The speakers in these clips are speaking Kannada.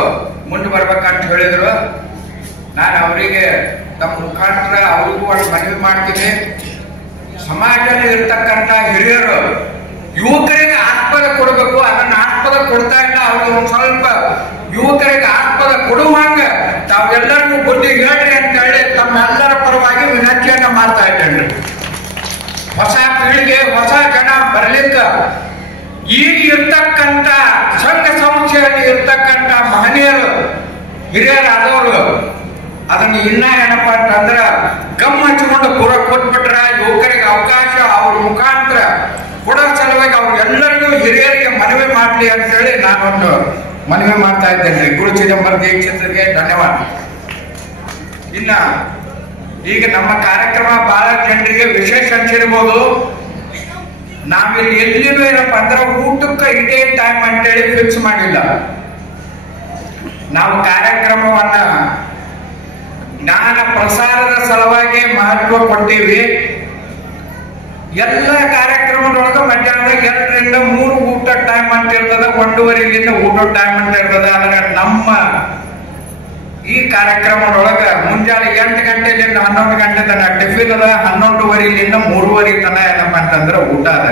ಮುಂದೆ ಬರ್ಬೇಕಂತ ಹೇಳಿದ್ರು. ನಾನು ಅವರಿಗೆ ತಮ್ಮ ಮುಖಾಂತರ ಅವ್ರಿಗೂ ಒಂದು ಮನವಿ ಮಾಡ್ತೀನಿ. ಸಮಾಜದಲ್ಲಿ ಇರ್ತಕ್ಕಂಥ ಹಿರಿಯರು ಯುವಕರಿಗೆ ಆಸ್ಪದ ಕೊಡಬೇಕು. ಅದನ್ನ ಆಸ್ಪದ ಕೊಡ್ತಾ ಇಲ್ಲ. ಅವ್ರಿಗೆ ಒಂದು ಸ್ವಲ್ಪ ಯುವಕರಿಗೆ ಆಸ್ಪದ ಕೊಡುವಾಗ ತಾವೆಲ್ಲರಿಗೂ ಬುದ್ಧಿ ಹೇಳ್ರಿ ಅಂತ ಹೇಳಿ ತಮ್ಮೆಲ್ಲರ ಪರವಾಗಿ ವಿನಂತಿಯನ್ನ ಮಾಡ್ತಾ ಇದ್ದೇನೆ. ಹೊಸ ಪೀಳಿಗೆ, ಹೊಸ ಜನ ಬರ್ಲಿಕ್ಕ ಈಗ ಇರ್ತಕ್ಕಂಥ ಸಂಘ ಸಂಸ್ಥೆಯಲ್ಲಿ ಇರ್ತಕ್ಕಂಥ ಮಹನೀಯರು ಹಿರಿಯರಾದವರು ಅದನ್ನ ಇನ್ನ ಏನಪ್ಪಾ ಅಂತಂದ್ರ ಗಮ್ಮ ಹಚ್ಚಿಕೊಂಡು ಪೂರ ಕೊಟ್ಬಿಟ್ರ ಯುವಕರಿಗೆ ಅವಕಾಶ ಅವ್ರ ಮುಖಾಂತರ ಕೊಡೋ ಸಲುವಾಗಿ ಅವ್ರೆಲ್ಲರಿಗೂ ಹಿರಿಯರಿಗೆ ಮನವಿ ಮಾಡ್ಲಿ ಅಂತ ಹೇಳಿ ನಾನೊಂದು ಮನವಿ ಮಾಡ್ತಾ ಇದ್ದೇನೆ. ಗುರು ಚಿದಂಬರ ದೀಕ್ಷಿತರಿಗೆ ಧನ್ಯವಾದ. ಇನ್ನ ಈಗ ನಮ್ಮ ಕಾರ್ಯಕ್ರಮ ಬಹಳ ಜನರಿಗೆ ವಿಶೇಷ ಅನ್ಸಿರ್ಬೋದು. ನಾವಿಲ್ಲಿ ಎಲ್ಲಿನೂ ಏನಪ್ಪಾ ಅಂದ್ರೆ ಊಟಕ್ಕೆ ಇದೇ ಟೈಮ್ ಅಂತೇಳಿ ಫಿಕ್ಸ್ ಮಾಡಿಲ್ಲ. ನಾವು ಕಾರ್ಯಕ್ರಮವನ್ನ ಜ್ಞಾನ ಪ್ರಸಾರದ ಸಲುವಾಗಿ ಮಹತ್ವ ಕೊಟ್ಟಿವಿ. ಎಲ್ಲ ಕಾರ್ಯಕ್ರಮದೊಳಗ ಮಧ್ಯಾಹ್ನ 2 ರಿಂದ 3 ಊಟ ಟೈಮ್ ಅಂತ ಇರ್ತದ, 1:30 ಊಟ ಟೈಮ್ ಅಂತ ಇರ್ತದ. ಆದ್ರೆ ನಮ್ಮ ಈ ಕಾರ್ಯಕ್ರಮದೊಳಗ ಮುಂಜಾನೆ 8 ಗಂಟೆಯಿಂದ 11 ಗಂಟೆ ತನಕ ಟಿಫಿನ್ ಅದ, 11:30 3:30 ತನಕ ಏನಪ್ಪಾ ಅಂತಂದ್ರೆ ಊಟ ಅದ.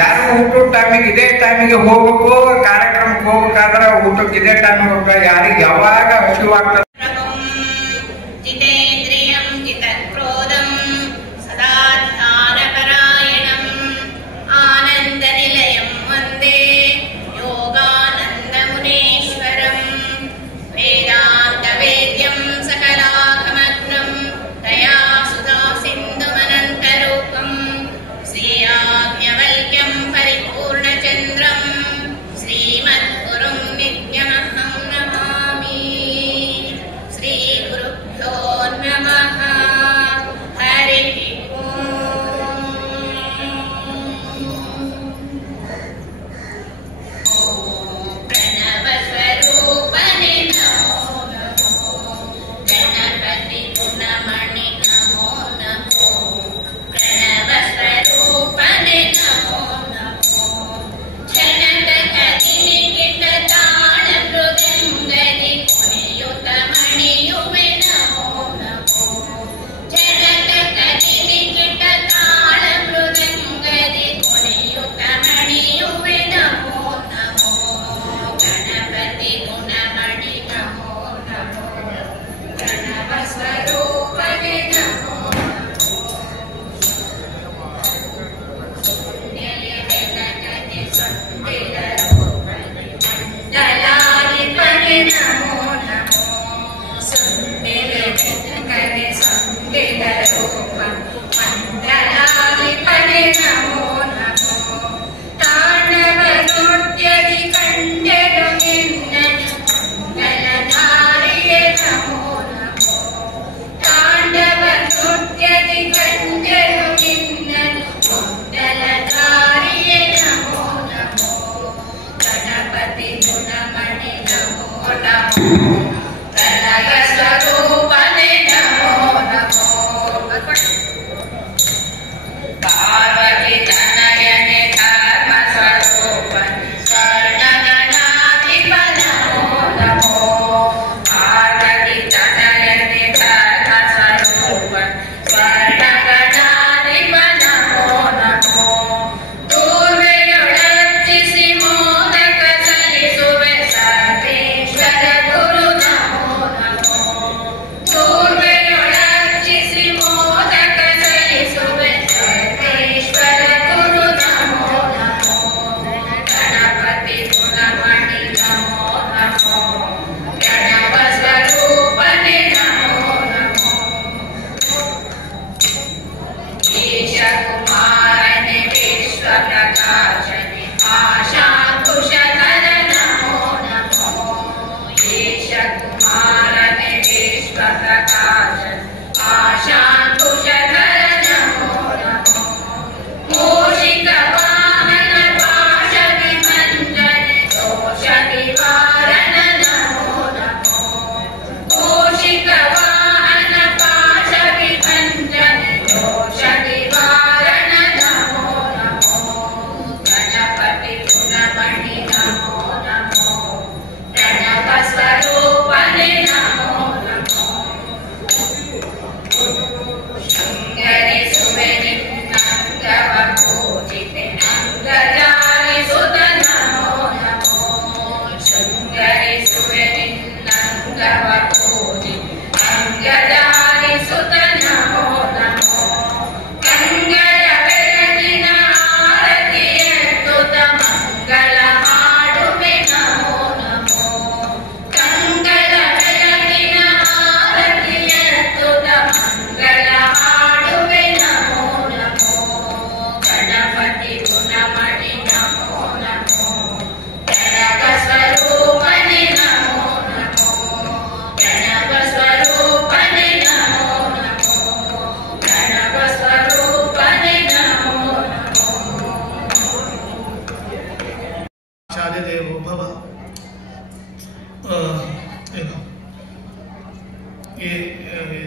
ಯಾರು ಊಟದ ಟೈಮಿಗೆ ಇದೇ ಟೈಮಿಗೆ ಹೋಗ್ಬೇಕು, ಕಾರ್ಯಕ್ರಮಕ್ಕೆ ಹೋಗ್ಬೇಕಾದ್ರೆ ಊಟಕ್ಕೆ ಇದೇ ಟೈಮಿಗೆ ಹೋಗ್ಬೇಕು. ಯಾರಿಗೆ ಯಾವಾಗ ಹಸಿವಾಗ್ತದೆ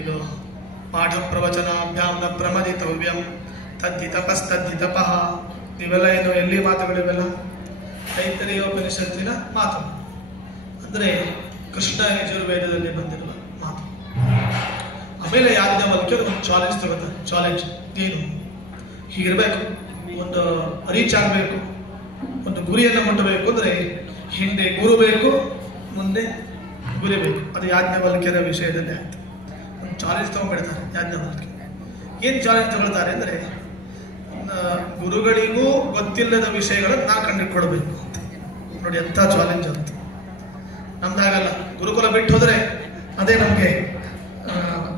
ಇದು ಪಾಠ ಪ್ರವಚನಾಭ್ಯಾಂ ನ ಪ್ರಮದಿತವ್ಯಂ ತದ್ದಿ ತಪಸ್ತದ್ದಿ ತಪಃ. ಇವೆಲ್ಲ ಏನು ಎಲ್ಲಿ ಮಾತುಗಳಿವೆಲ್ಲ ತೈತರೀಯೋಪನಿಷತ್ತಿನ ಮಾತು, ಅಂದರೆ ಕೃಷ್ಣ ಯಜುರ್ವೇದದಲ್ಲಿ ಬಂದಿರುವ ಮಾತು. ಆಮೇಲೆ ಯಾಜ್ಞವಲ್ಕ್ಯರು ಒಂದು ಚಾಲೆಂಜ್ ತಗೋತಾರೆ. ಚಾಲೆಂಜ್ ಏನು? ಹೀಗಿರ್ಬೇಕು, ಒಂದು ರೀಚ್ ಆಗಬೇಕು, ಒಂದು ಗುರಿಯನ್ನು ಮುಟ್ಟಬೇಕು ಅಂದರೆ ಹಿಂದೆ ಗುರು ಬೇಕು, ಮುಂದೆ ಗುರಿ ಬೇಕು. ಅದು ಯಾಜ್ಞವಲ್ಕ್ಯರ ವಿಷಯದಲ್ಲಿ ಆಯ್ತು. ಒಂದು ಚಾಲೆಂಜ್ ತಗೊಂಡ್ಬಿಡ್ತಾರೆ ಯಾಜ್ಞವಲ್ಕ್ಯ. ಏನು ಚಾಲೆಂಜ್ ತಗೊಳ್ತಾರೆ ಅಂದರೆ, ಗುರುಗಳಿಗೂ ಗೊತ್ತಿಲ್ಲದ ವಿಷಯಗಳನ್ನು ನಾನು ಕಂಡುಕೊಡ್ಬೇಕು ಅಂತ. ನೋಡಿ ಎಂಥ ಚಾಲೆಂಜ್ ಅಂತ. ನಮ್ದಾಗಲ್ಲ, ಗುರುಕುಲ ಬಿಟ್ಟು ಹೋದರೆ ಅದೇ ನಮಗೆ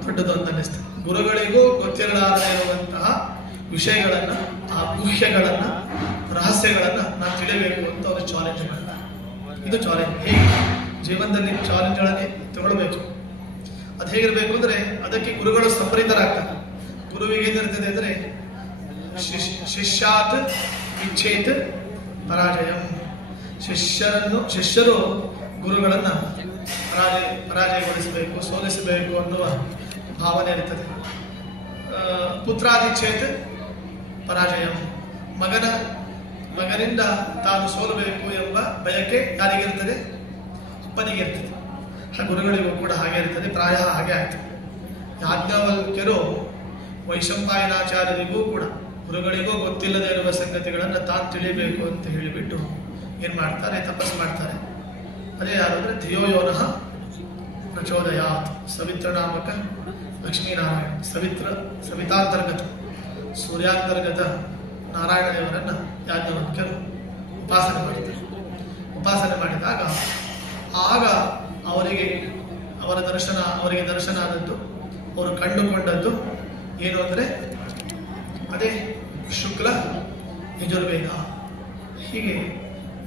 ದೊಡ್ಡದು ಅಂತ ಅನ್ನಿಸ್ತದೆ. ಗುರುಗಳಿಗೂ ಗೊತ್ತಿರಲಾರದೆ ಇರುವಂತಹ ವಿಷಯಗಳನ್ನು, ಆ ಗುಹ್ಯಗಳನ್ನು, ರಹಸ್ಯಗಳನ್ನು ನಾನು ತಿಳಿಯಬೇಕು ಅಂತ ಅವರು ಚಾಲೆಂಜ್ ಮಾಡ್ತಾರೆ. ಇದು ಚಾಲೆಂಜ್. ಹೇಗೆ ಜೀವನದಲ್ಲಿ ಚಾಲೆಂಜ್ಗಳನ್ನೇ ತಗೊಳ್ಬೇಕು. ಅದು ಹೇಗಿರಬೇಕು ಅಂದರೆ, ಅದಕ್ಕೆ ಗುರುಗಳು ಸಂಪ್ರೀತರಾಗ್ತಾರೆ. ಗುರುವಿಗೆ ಏನಿರ್ತದೆ ಅಂದರೆ, ಶಿಷ್ಯಾತ್ ಇಚ್ಛೇತ್ ಪರಾಜಯಂ. ಶಿಷ್ಯರು ಗುರುಗಳನ್ನು ಪರಾಜಯಗೊಳಿಸಬೇಕು, ಸೋಲಿಸಬೇಕು ಅನ್ನುವ ಭಾವನೆ ಇರ್ತದೆ. ಪುತ್ರಾದಿಚ್ಛೇತ್ ಪರಾಜಯಂ. ಮಗನಿಂದ ತಾನು ಸೋಲಬೇಕು ಎಂಬ ಬಯಕೆ ಯಾರಿಗಿರ್ತದೆ? ಅಪ್ಪನಿಗಿರ್ತದೆ. ಗುರುಗಳಿಗೂ ಕೂಡ ಹಾಗೆ ಇರ್ತದೆ. ಪ್ರಾಯ ಹಾಗೆ ಆಯ್ತು. ಯಾಜ್ಞವಲ್ಕ್ಯರು ವೈಶಂಪಾಯನಾಚಾರ್ಯರಿಗೂ ಕೂಡ ಗುರುಗಳಿಗೂ ಗೊತ್ತಿಲ್ಲದೆ ಇರುವ ಸಂಗತಿಗಳನ್ನು ತಾನು ತಿಳಿಯಬೇಕು ಅಂತ ಹೇಳಿಬಿಟ್ಟು ಏನು ಮಾಡ್ತಾರೆ? ತಪಸ್ಸು ಮಾಡ್ತಾರೆ. ಅದೇ ಯಾರು ಅಂದರೆ ಧಿಯೋಯೋನಃ ಪ್ರಚೋದಯಾತ್. ಸವಿತ್ರ ನಾಮಕ ಲಕ್ಷ್ಮೀನಾರಾಯಣ, ಸವಿತಾಂತರ್ಗತ ಸೂರ್ಯಾಂತರ್ಗತ ನಾರಾಯಣ ದೇವರನ್ನು ಯಾಜ್ಞವಲ್ಕ್ಯರು ಉಪಾಸನೆ ಮಾಡ್ತಾರೆ. ಉಪಾಸನೆ ಮಾಡಿದಾಗ ಆಗ ಅವರಿಗೆ ದರ್ಶನ ಆದದ್ದು, ಅವರು ಕಂಡುಕೊಂಡದ್ದು ಏನು ಅಂದರೆ ಅದೇ ಶುಕ್ಲ ಯಜುರ್ವೇದ. ಹೀಗೆ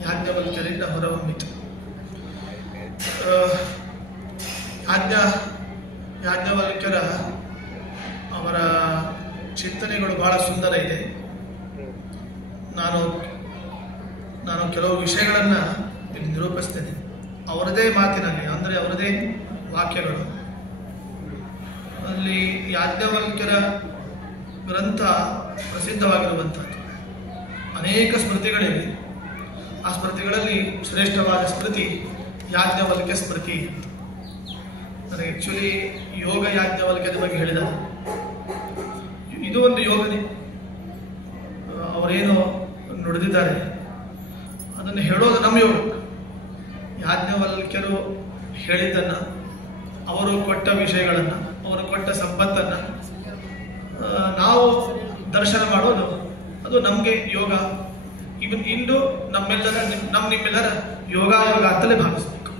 ಯಾಜ್ಞವಲ್ಕ್ಯರಿಂದ ಹೊರಹೊಮ್ಮಿತು. ಯಾಜ್ಞವಲ್ಕ್ಯರ ಅವರ ಚಿಂತನೆಗಳು ಬಹಳ ಸುಂದರ ಇದೆ. ನಾನು ಕೆಲವು ವಿಷಯಗಳನ್ನು ಇಲ್ಲಿ ನಿರೂಪಿಸ್ತೇನೆ ಅವರದೇ ಮಾತಿನಲ್ಲಿ, ಅಂದರೆ ಅವರದೇ ವಾಕ್ಯಗಳು. ಅಲ್ಲಿ ಯಾಜ್ಞವಲ್ಕ್ಯರ ಗ್ರಂಥ ಪ್ರಸಿದ್ಧವಾಗಿರುವಂಥದ್ದು. ಅನೇಕ ಸ್ಮೃತಿಗಳಿವೆ. ಆ ಸ್ಮೃತಿಗಳಲ್ಲಿ ಶ್ರೇಷ್ಠವಾದ ಸ್ಮೃತಿ ಯಾಜ್ಞವಲ್ಕ್ಯ ಸ್ಮೃತಿ. ನನಗೆ ಆ್ಯಕ್ಚುಲಿ ಯೋಗ ಯಾಜ್ಞವಲ್ಕ್ಯದ ಬಗ್ಗೆ ಹೇಳಿದ್ದಾರೆ. ಇದು ಒಂದು ಯೋಗನೇ. ಅವರೇನು ನುಡಿದಿದ್ದಾರೆ ಅದನ್ನು ಹೇಳೋದು ನಮ್ಮ ಯೋಗ. ಯಾಜ್ಞವಲ್ಕ್ಯರು ಹೇಳಿದ್ದನ್ನು, ಅವರು ಕೊಟ್ಟ ವಿಷಯಗಳನ್ನು, ಅವರು ಕೊಟ್ಟ ಸಂಪತ್ತನ್ನು ನಾವು ದರ್ಶನ ಮಾಡೋದು, ಅದು ನಮಗೆ ಯೋಗ. ಇಂದು ನಿಮ್ಮೆಲ್ಲರ ಯೋಗ ಅಂತಲೇ ಭಾವಿಸಬೇಕು.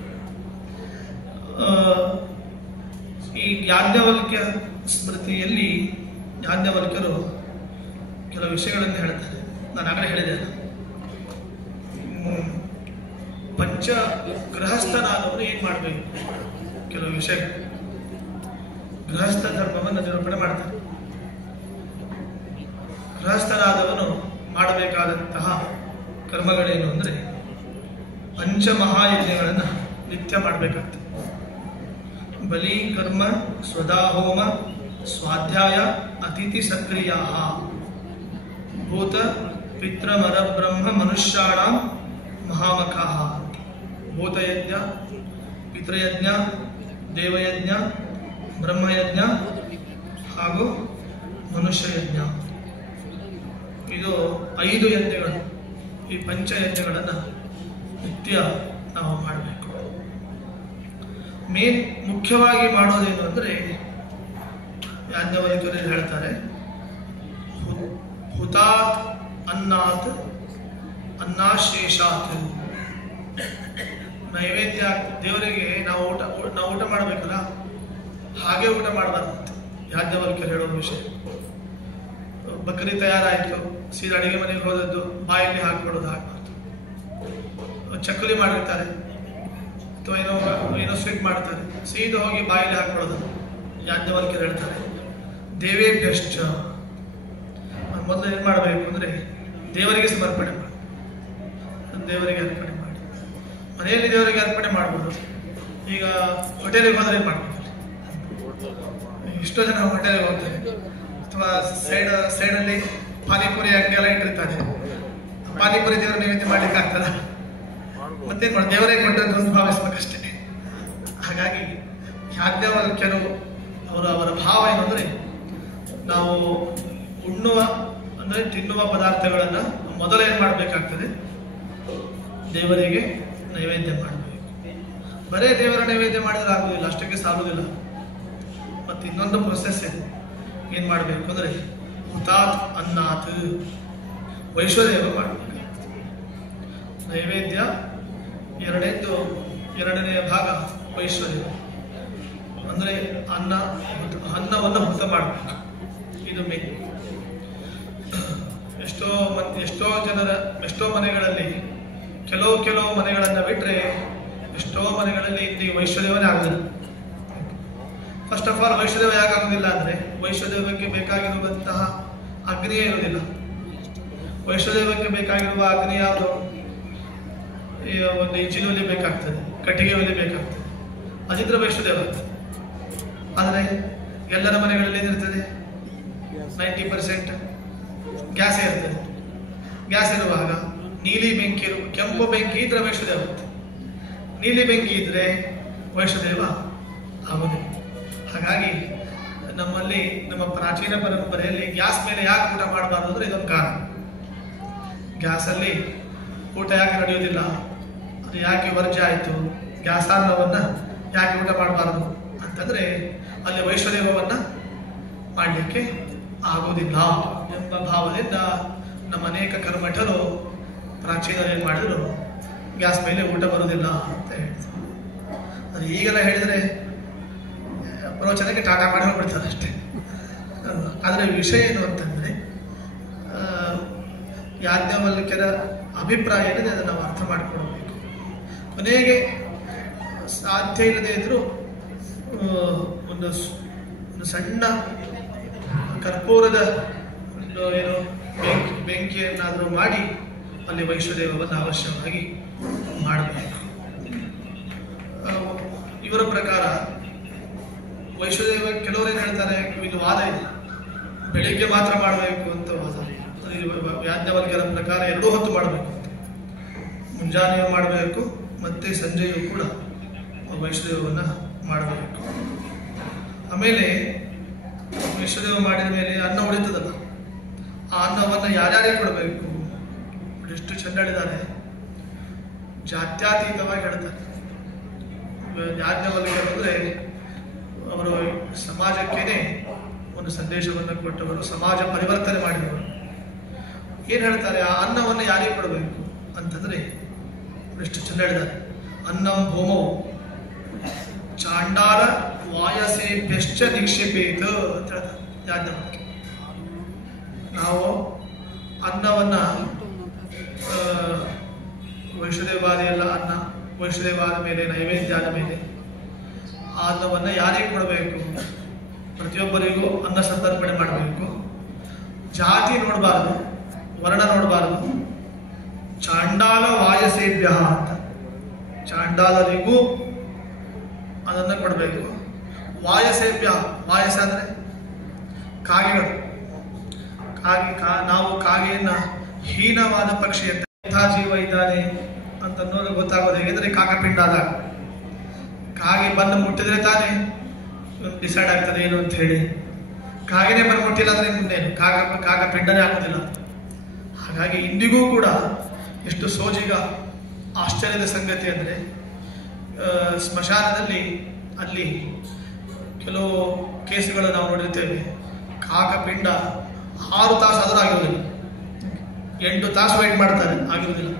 ಈ ಯಾಜ್ಞವಲ್ಕ್ಯ ಸ್ಮೃತಿಯಲ್ಲಿ ಯಾಜ್ಞವಲ್ಕ್ಯರು ಕೆಲವು ವಿಷಯಗಳನ್ನು ಹೇಳ್ತಾರೆ. ನಾನು ಆಗಲೇ ಹೇಳಿದೆ, ಪಂಚ ಗೃಹಸ್ಥನಾದವನು ಏನು ಮಾಡಬೇಕು, ಕೆಲವು ವಿಷಯಗಳು ಗೃಹಸ್ಥ ಧರ್ಮವನ್ನು ನಿರೂಪಣೆ ಮಾಡ್ತಾರೆ. ಗೃಹಸ್ಥನಾದವನು ಮಾಡಬೇಕಾದಂತಹ ಕರ್ಮಗಳೇನು ಅಂದರೆ, ಪಂಚಮಹಾಯಜ್ಞಗಳನ್ನು ನಿತ್ಯ ಮಾಡಬೇಕಾಗ್ತದೆ. ಬಲಿ, ಕರ್ಮ, ಸ್ವದಾಹೋಮ, ಸ್ವಾಧ್ಯಾಯ, ಅತಿಥಿ ಸಕ್ರಿಯ, ಭೂತ ಪಿತೃಮರ ಬ್ರಹ್ಮ ಮನುಷ್ಯಾಣಾಂ ಮಹಾಮಖಃ. ಭೂತಯಜ್ಞ, ಪಿತೃಯಜ್ಞ, ದೇವಯಜ್ಞ, ಬ್ರಹ್ಮಯಜ್ಞ ಹಾಗೂ ಮನುಷ್ಯಯಜ್ಞ. ಇದು 5 ಯಜ್ಞಗಳು. ಈ ಪಂಚಯಜ್ಞಗಳನ್ನು ನಿತ್ಯ ನಾವು ಮಾಡಬೇಕು. ಮುಖ್ಯವಾಗಿ ಮಾಡೋದೇನು ಅಂದರೆ, ಯಾಜ್ಞವಲ್ಕ್ಯರು ಹೇಳ್ತಾರೆ, ಹುತಾತ್ ಅನ್ನಾತ್ ಅನ್ನಶೇಷಾತ್. ನೈವೇದ್ಯ ದೇವರಿಗೆ ನಾವು ಊಟ ಮಾಡಬೇಕಲ್ಲ, ಹಾಗೆ ಊಟ ಮಾಡಬಾರ್ದು. ಯಾಜ್ಞವಲ್ಕ್ಯರು ಹೇಳೋ ವಿಷಯ. ಬಕರಿ ತಯಾರಾಯಿತು, ಸೀದಾ ಅಡಿಗೆ ಮನೆಗೆ ಹೋದದ್ದು ಬಾಯಲ್ಲಿ ಹಾಕ್ಬಿಡೋದು, ಹಾಕ್ಬಾರ್ದು. ಚಕ್ಕಲಿ ಮಾಡಿರ್ತಾರೆ ಅಥವಾ ಏನೋ ಸ್ವೀಟ್ ಮಾಡ್ತಾರೆ, ಸೀದಾ ಹೋಗಿ ಬಾಯಲ್ಲಿ ಹಾಕ್ಬಿಡೋದು. ಯಾಜ್ಞವಲ್ಕ್ಯರು ಹೇಳ್ತಾರೆ, ದೇವೇಭ್ಯಶ್ಚ. ಮೊದಲು ಏನು ಮಾಡಬೇಕು ಅಂದರೆ, ದೇವರಿಗೆ ಸಮರ್ಪಣೆ ಮಾಡಿ, ದೇವರಿಗೆ ಅರ್ಪಣೆ ಮಾಡಿ. ಮನೆಯಲ್ಲಿ ದೇವರಿಗೆ ಅರ್ಪಣೆ ಮಾಡ್ಬೋದು. ಈಗ ಹೋಟೆಲಿಗೆ ಹೋದರೆ ಏನು ಮಾಡ್ಬೋದು? ಎಷ್ಟೋ ಜನ ಹೋಟೆಲ್ಗೆ ಹೋಗ್ತಾರೆ, ಅಥವಾ ಸೈಡಲ್ಲಿ ಪಾನಿಪುರಿ ಅಂಗಡಿ ಎಲ್ಲ ಇಟ್ಟಿರ್ತಾರೆ. ಪಾನಿಪುರಿ ದೇವರ ನೈವೇದ್ಯ ಮಾಡ್ಲಿಕ್ಕೆ ಆಗ್ತದ? ಮತ್ತೇನ್ ಮಾಡಿ, ದೇವರೇ ಕೊಟ್ಟದ್ದು ಅಂತ ಭಾವಿಸ್ಬೇಕಷ್ಟೇ. ಹಾಗಾಗಿ ಯಾಜ್ಞವಲ್ಕ್ಯರು ಅವರ ಭಾವ ಏನಂದ್ರೆ, ನಾವು ಉಣ್ಣುವ ಅಂದ್ರೆ ತಿನ್ನುವ ಪದಾರ್ಥಗಳನ್ನ ಮೊದಲೇನ್ ಮಾಡ್ಬೇಕಾಗ್ತದೆ, ದೇವರಿಗೆ ನೈವೇದ್ಯ ಮಾಡಬೇಕು. ಬರೇ ದೇವರ ನೈವೇದ್ಯ ಮಾಡಿದ್ರೆ ಆಗುದಿಲ್ಲ, ಅಷ್ಟಕ್ಕೆ ಸಾಲುದಿಲ್ಲ. ಮತ್ತೆ ಇನ್ನೊಂದು ಪ್ರೊಸೆಸ್ ಇದೆ. ಏನ್ ಮಾಡ್ಬೇಕು ಅಂದ್ರೆ, ಹುತಾತ್ ಅನ್ನಾತ್ ವೈಶ್ವದೇವ ಮಾಡಬೇಕು. ನೈವೇದ್ಯ ಎರಡನೆಯ ಭಾಗ ವೈಶ್ವದೇವ ಅಂದ್ರೆ ಅನ್ನವನ್ನು ಹುತ ಮಾಡಬೇಕು. ಇದು ಮೇನ್. ಎಷ್ಟೋ ಮನೆಗಳಲ್ಲಿ ಕೆಲವು ಮನೆಗಳನ್ನ ಬಿಟ್ರೆ ಎಷ್ಟೋ ಮನೆಗಳಲ್ಲಿ ಇಂದಿಗೆ ವೈಶ್ವದೇವನೇ ಆಗುದಿಲ್ಲ. ಫಸ್ಟ್ ಆಫ್ ಆಲ್ ವೈಶ್ವದೇವ ಯಾಕಾಗುದಿಲ್ಲ ಅಂದ್ರೆ, ವೈಶ್ವದೇವಕ್ಕೆ ಬೇಕಾಗಿರುವಂತಹ ಅಗ್ನಿಯೇ ಇರುವುದಿಲ್ಲ. ವೈಶ್ವದೇವಕ್ಕೆ ಬೇಕಾಗಿರುವ ಅಗ್ನಿ ಯಾವುದು? ಒಂದು ಇಂಚಿನ ಒಲೆ ಬೇಕಾಗ್ತದೆ, ಕಟ್ಟಿಗೆ ಒಲೆ ಬೇಕಾಗ್ತದೆ, ಅದಿದ್ರೆ ವೈಶ್ವದೇವ. ಆದರೆ ಎಲ್ಲರ ಮನೆಗಳಲ್ಲಿ ಏನಿರ್ತದೆ? 90% ಗ್ಯಾಸೇ ಇರ್ತದೆ. ಗ್ಯಾಸ್ ಇರುವಾಗ ನೀಲಿ ಬೆಂಕಿ ಕೆಂಪು ಬೆಂಕಿ ಇದ್ರೆ ವೈಶ್ವದೇವ, ನೀಲಿ ಬೆಂಕಿ ಇದ್ರೆ ವೈಶ್ವದೇವ ಆಗುದಿಲ್ಲ. ಹಾಗಾಗಿ ನಮ್ಮಲ್ಲಿ ನಮ್ಮ ಪ್ರಾಚೀನ ಪರಂಪರೆಯಲ್ಲಿ ಗ್ಯಾಸ್ ಮೇಲೆ ಯಾಕೆ ಊಟ ಮಾಡಬಾರ್ದು ಅಂದ್ರೆ ಇದೊಂದು ಕಾರಣ. ಗ್ಯಾಸಲ್ಲಿ ಊಟ ಯಾಕೆ ನಡೆಯುವುದಿಲ್ಲ, ಅದು ಯಾಕೆ ವರ್ಜ್ಯ ಆಯಿತು, ಗ್ಯಾಸಾನ್ನವನ್ನ ಯಾಕೆ ಊಟ ಮಾಡಬಾರ್ದು ಅಂತಂದ್ರೆ, ಅಲ್ಲಿ ವೈಶ್ವದೇವವನ್ನ ಮಾಡಲಿಕ್ಕೆ ಆಗುವುದಿಲ್ಲ ಎಂಬ ಭಾವದಿಂದ ನಮ್ಮ ಅನೇಕ ಕರ್ಮಠರು ಪ್ರಾಚೀನರು ಏನ್ ಮಾಡಿದ್ರು, ಗ್ಯಾಸ್ ಮೇಲೆ ಊಟ ಬರುವುದಿಲ್ಲ ಅಂತ ಹೇಳ್ತಾರೆ. ಅದು ಈಗೆಲ್ಲ ಹೇಳಿದ್ರೆ ಪ್ರವಚನಕ್ಕೆ ಟಾಟಾ ಮಾಡಿ ಹೋಗ್ಬಿಡ್ತಾರೆ ಅಷ್ಟೇ. ಆದರೆ ವಿಷಯ ಏನು ಅಂತಂದ್ರೆ, ಯಾಜ್ಞವಲ್ಕ್ಯರ ಅಭಿಪ್ರಾಯ ಏನಿದೆ ಅದನ್ನು ನಾವು ಅರ್ಥ ಮಾಡಿಕೊಳ್ಬೇಕು. ಕೊನೆಗೆ ಸಾಧ್ಯ ಇಲ್ಲದೆ ಇದ್ರೂ ಒಂದು ಸಣ್ಣ ಕರ್ಪೂರದ ಬೆಂಕಿಯನ್ನಾದರೂ ಮಾಡಿ ಅಲ್ಲಿ ವೈಶ್ವದೇವವನ್ನು ಅವಶ್ಯವಾಗಿ ಮಾಡಬೇಕು. ಇವರ ಪ್ರಕಾರ ವೈಶ್ವದೇವ ಕೆಲವರೇನು ಹೇಳ್ತಾರೆ, ಇದು ವಾದ ಇದೆ, ಬೆಳಿಗ್ಗೆ ಮಾತ್ರ ಮಾಡಬೇಕು ಅಂತ ವಾದ. ಯಾಜ್ಞವಲ್ಕ್ಯರ ಪ್ರಕಾರ 2 ಹೊತ್ತು ಮಾಡಬೇಕು ಅಂತ, ಮುಂಜಾನೆಯೂ ಮಾಡಬೇಕು ಮತ್ತೆ ಸಂಜೆಯೂ ಕೂಡ ವೈಶ್ವದೇವವನ್ನು ಮಾಡಬೇಕು. ಆಮೇಲೆ ವೈಶ್ವದೇವ ಮಾಡಿದ ಮೇಲೆ ಅನ್ನ ಉಳಿತದಲ್ಲ, ಆ ಅನ್ನವನ್ನು ಯಾರ್ಯಾರಿಗೆ ಕೊಡಬೇಕು, ಎಷ್ಟು ಚೆಂದ ಹೇಳಿದ್ದಾರೆ. ಜಾತ್ಯಾತೀತವಾಗಿ ಹೇಳ್ತಾರೆ. ಯಾಜ್ಞವಲ್ಕ್ಯರು ಅಂದ್ರೆ ಅವರು ಸಮಾಜಕ್ಕೇನೆ ಒಂದು ಸಂದೇಶವನ್ನು ಕೊಟ್ಟವರು, ಸಮಾಜ ಪರಿವರ್ತನೆ ಮಾಡಿದವರು. ಏನ್ ಹೇಳ್ತಾರೆ, ಆ ಅನ್ನವನ್ನು ಯಾರಿಗೆ ಕೊಡಬೇಕು ಅಂತಂದ್ರೆ ಎಷ್ಟು ಚೆಂದ ಹೇಳಿದ್ದಾರೆ. ಅನ್ನಂ ಭೂಮವು ಚಾಂಡಾಲ ವಾಯಸೇಭ್ಯಶ್ಚ ನಿಕ್ಷೇಪೇತ ಅಂತ ಹೇಳ್ತಾರೆ ಯಾಜ್ಞವಲ್ಕ್ಯ. ನಾವು ಅನ್ನವನ್ನ ವೈಶ್ವದೇವಾದಿಯಲ್ಲ, ಅನ್ನ ವೈಶ್ವದೇವಾದ ಮೇಲೆ ನೈವೇದ್ಯ ಆದ ಮೇಲೆ ಆ ಅನ್ನವನ್ನು ಯಾರಿಗೆ ಕೊಡಬೇಕು, ಪ್ರತಿಯೊಬ್ಬರಿಗೂ ಅನ್ನ ಸಂತರ್ಪಣೆ ಮಾಡಬೇಕು. ಜಾತಿ ನೋಡಬಾರದು, ವರ್ಣ ನೋಡಬಾರದು. ಚಾಂಡಾಲ ವಾಯಸೇಭ್ಯ ಅಂತ, ಚಾಂಡಾಲರಿಗೂ ಅದನ್ನ ಕೊಡಬೇಕು. ವಾಯಸೇಭ್ಯ, ವಾಯಸ ಅಂದ್ರೆ ಕಾಗೆಗಳು. ನಾವು ಕಾಗೆಯನ್ನ ಹೀನವಾದ ಪಕ್ಷಿ ಅಂತ, ಇಂಥ ಜೀವ ಇದ್ದಾನೆ ಅಂತ ಅನ್ನೋದು ಗೊತ್ತಾಗೋದು ಹೇಗೆಂದ್ರೆ ಕಾಕಪಿಂಡ ಆದಾಗ. ಕಾಗೆ ಬಂದು ಮುಟ್ಟಿದ್ರೆ ತಾನೇ ಡಿಸೈಡ್ ಆಗ್ತದೆ ಏನು ಅಂತ ಹೇಳಿ. ಕಾಗೆನೇ ಬಂದು ಮುಟ್ಟಿಲ್ಲ ಅಂದ್ರೆ ಮುಂದೇನು, ಕಾಕಪಿಂಡನೇ ಆಗೋದಿಲ್ಲ. ಹಾಗಾಗಿ ಇಂದಿಗೂ ಕೂಡ ಎಷ್ಟು ಸೋಜಿಗ ಆಶ್ಚರ್ಯದ ಸಂಗತಿ ಅಂದರೆ, ಸ್ಮಶಾನದಲ್ಲಿ ಅಲ್ಲಿ ಕೆಲವು ಕೇಸುಗಳು ನಾವು ನೋಡಿರ್ತೇವೆ. ಕಾಕಪಿಂಡ 6 ತಾಸು ಆದರೂ ಆಗಿರೋದಿಲ್ಲ, 8 ತಾಸು ವೇಟ್ ಮಾಡ್ತಾರೆ, ಆಗಿರೋದಿಲ್ಲ.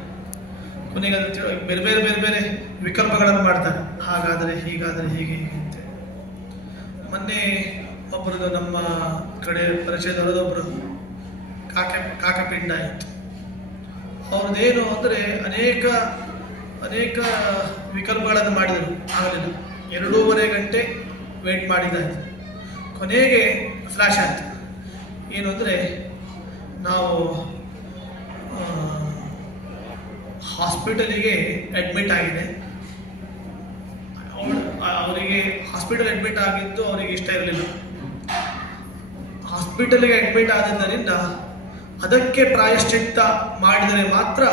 ಕೊನೆಗೆ ಬೇರೆ ಬೇರೆ ಬೇರೆ ಬೇರೆ ವಿಕಲ್ಪಗಳನ್ನು ಮಾಡ್ತಾರೆ, ಹಾಗಾದರೆ ಹೀಗಾದರೆ ಹೀಗೆ ಹೀಗೆ. ಮೊನ್ನೆ ಒಬ್ಬರದು ನಮ್ಮ ಕಡೆ ಪರಿಚಯದವರದೊಬ್ಬರು ಕಾಕಪಿಂಡ ಆಯಿತು. ಅವ್ರದ್ದೇನು ಅಂದರೆ ಅನೇಕ ವಿಕಲ್ಪಗಳನ್ನು ಮಾಡಿದರು, ಆಗಲಿಲ್ಲ. 2.5 ಗಂಟೆ ವೇಟ್ ಮಾಡಿದ್ದಾಯಿತು. ಕೊನೆಗೆ ಫ್ಲ್ಯಾಶ್ ಆಯಿತು. ಏನು ಅಂದರೆ, ನಾವು ಹಾಸ್ಪಿಟಲಿಗೆ ಅಡ್ಮಿಟ್ ಆಗಿದೆ. ಅವರಿಗೆ ಹಾಸ್ಪಿಟಲ್ ಅಡ್ಮಿಟ್ ಆಗಿದ್ದು ಅವರಿಗೆ ಇಷ್ಟ ಇರಲಿಲ್ಲ. ಹಾಸ್ಪಿಟಲ್ಗೆ ಅಡ್ಮಿಟ್ ಆದದ್ದರಿಂದ ಅದಕ್ಕೆ ಪ್ರಾಯಶ್ಚಿತ್ತ ಮಾಡಿದರೆ ಮಾತ್ರ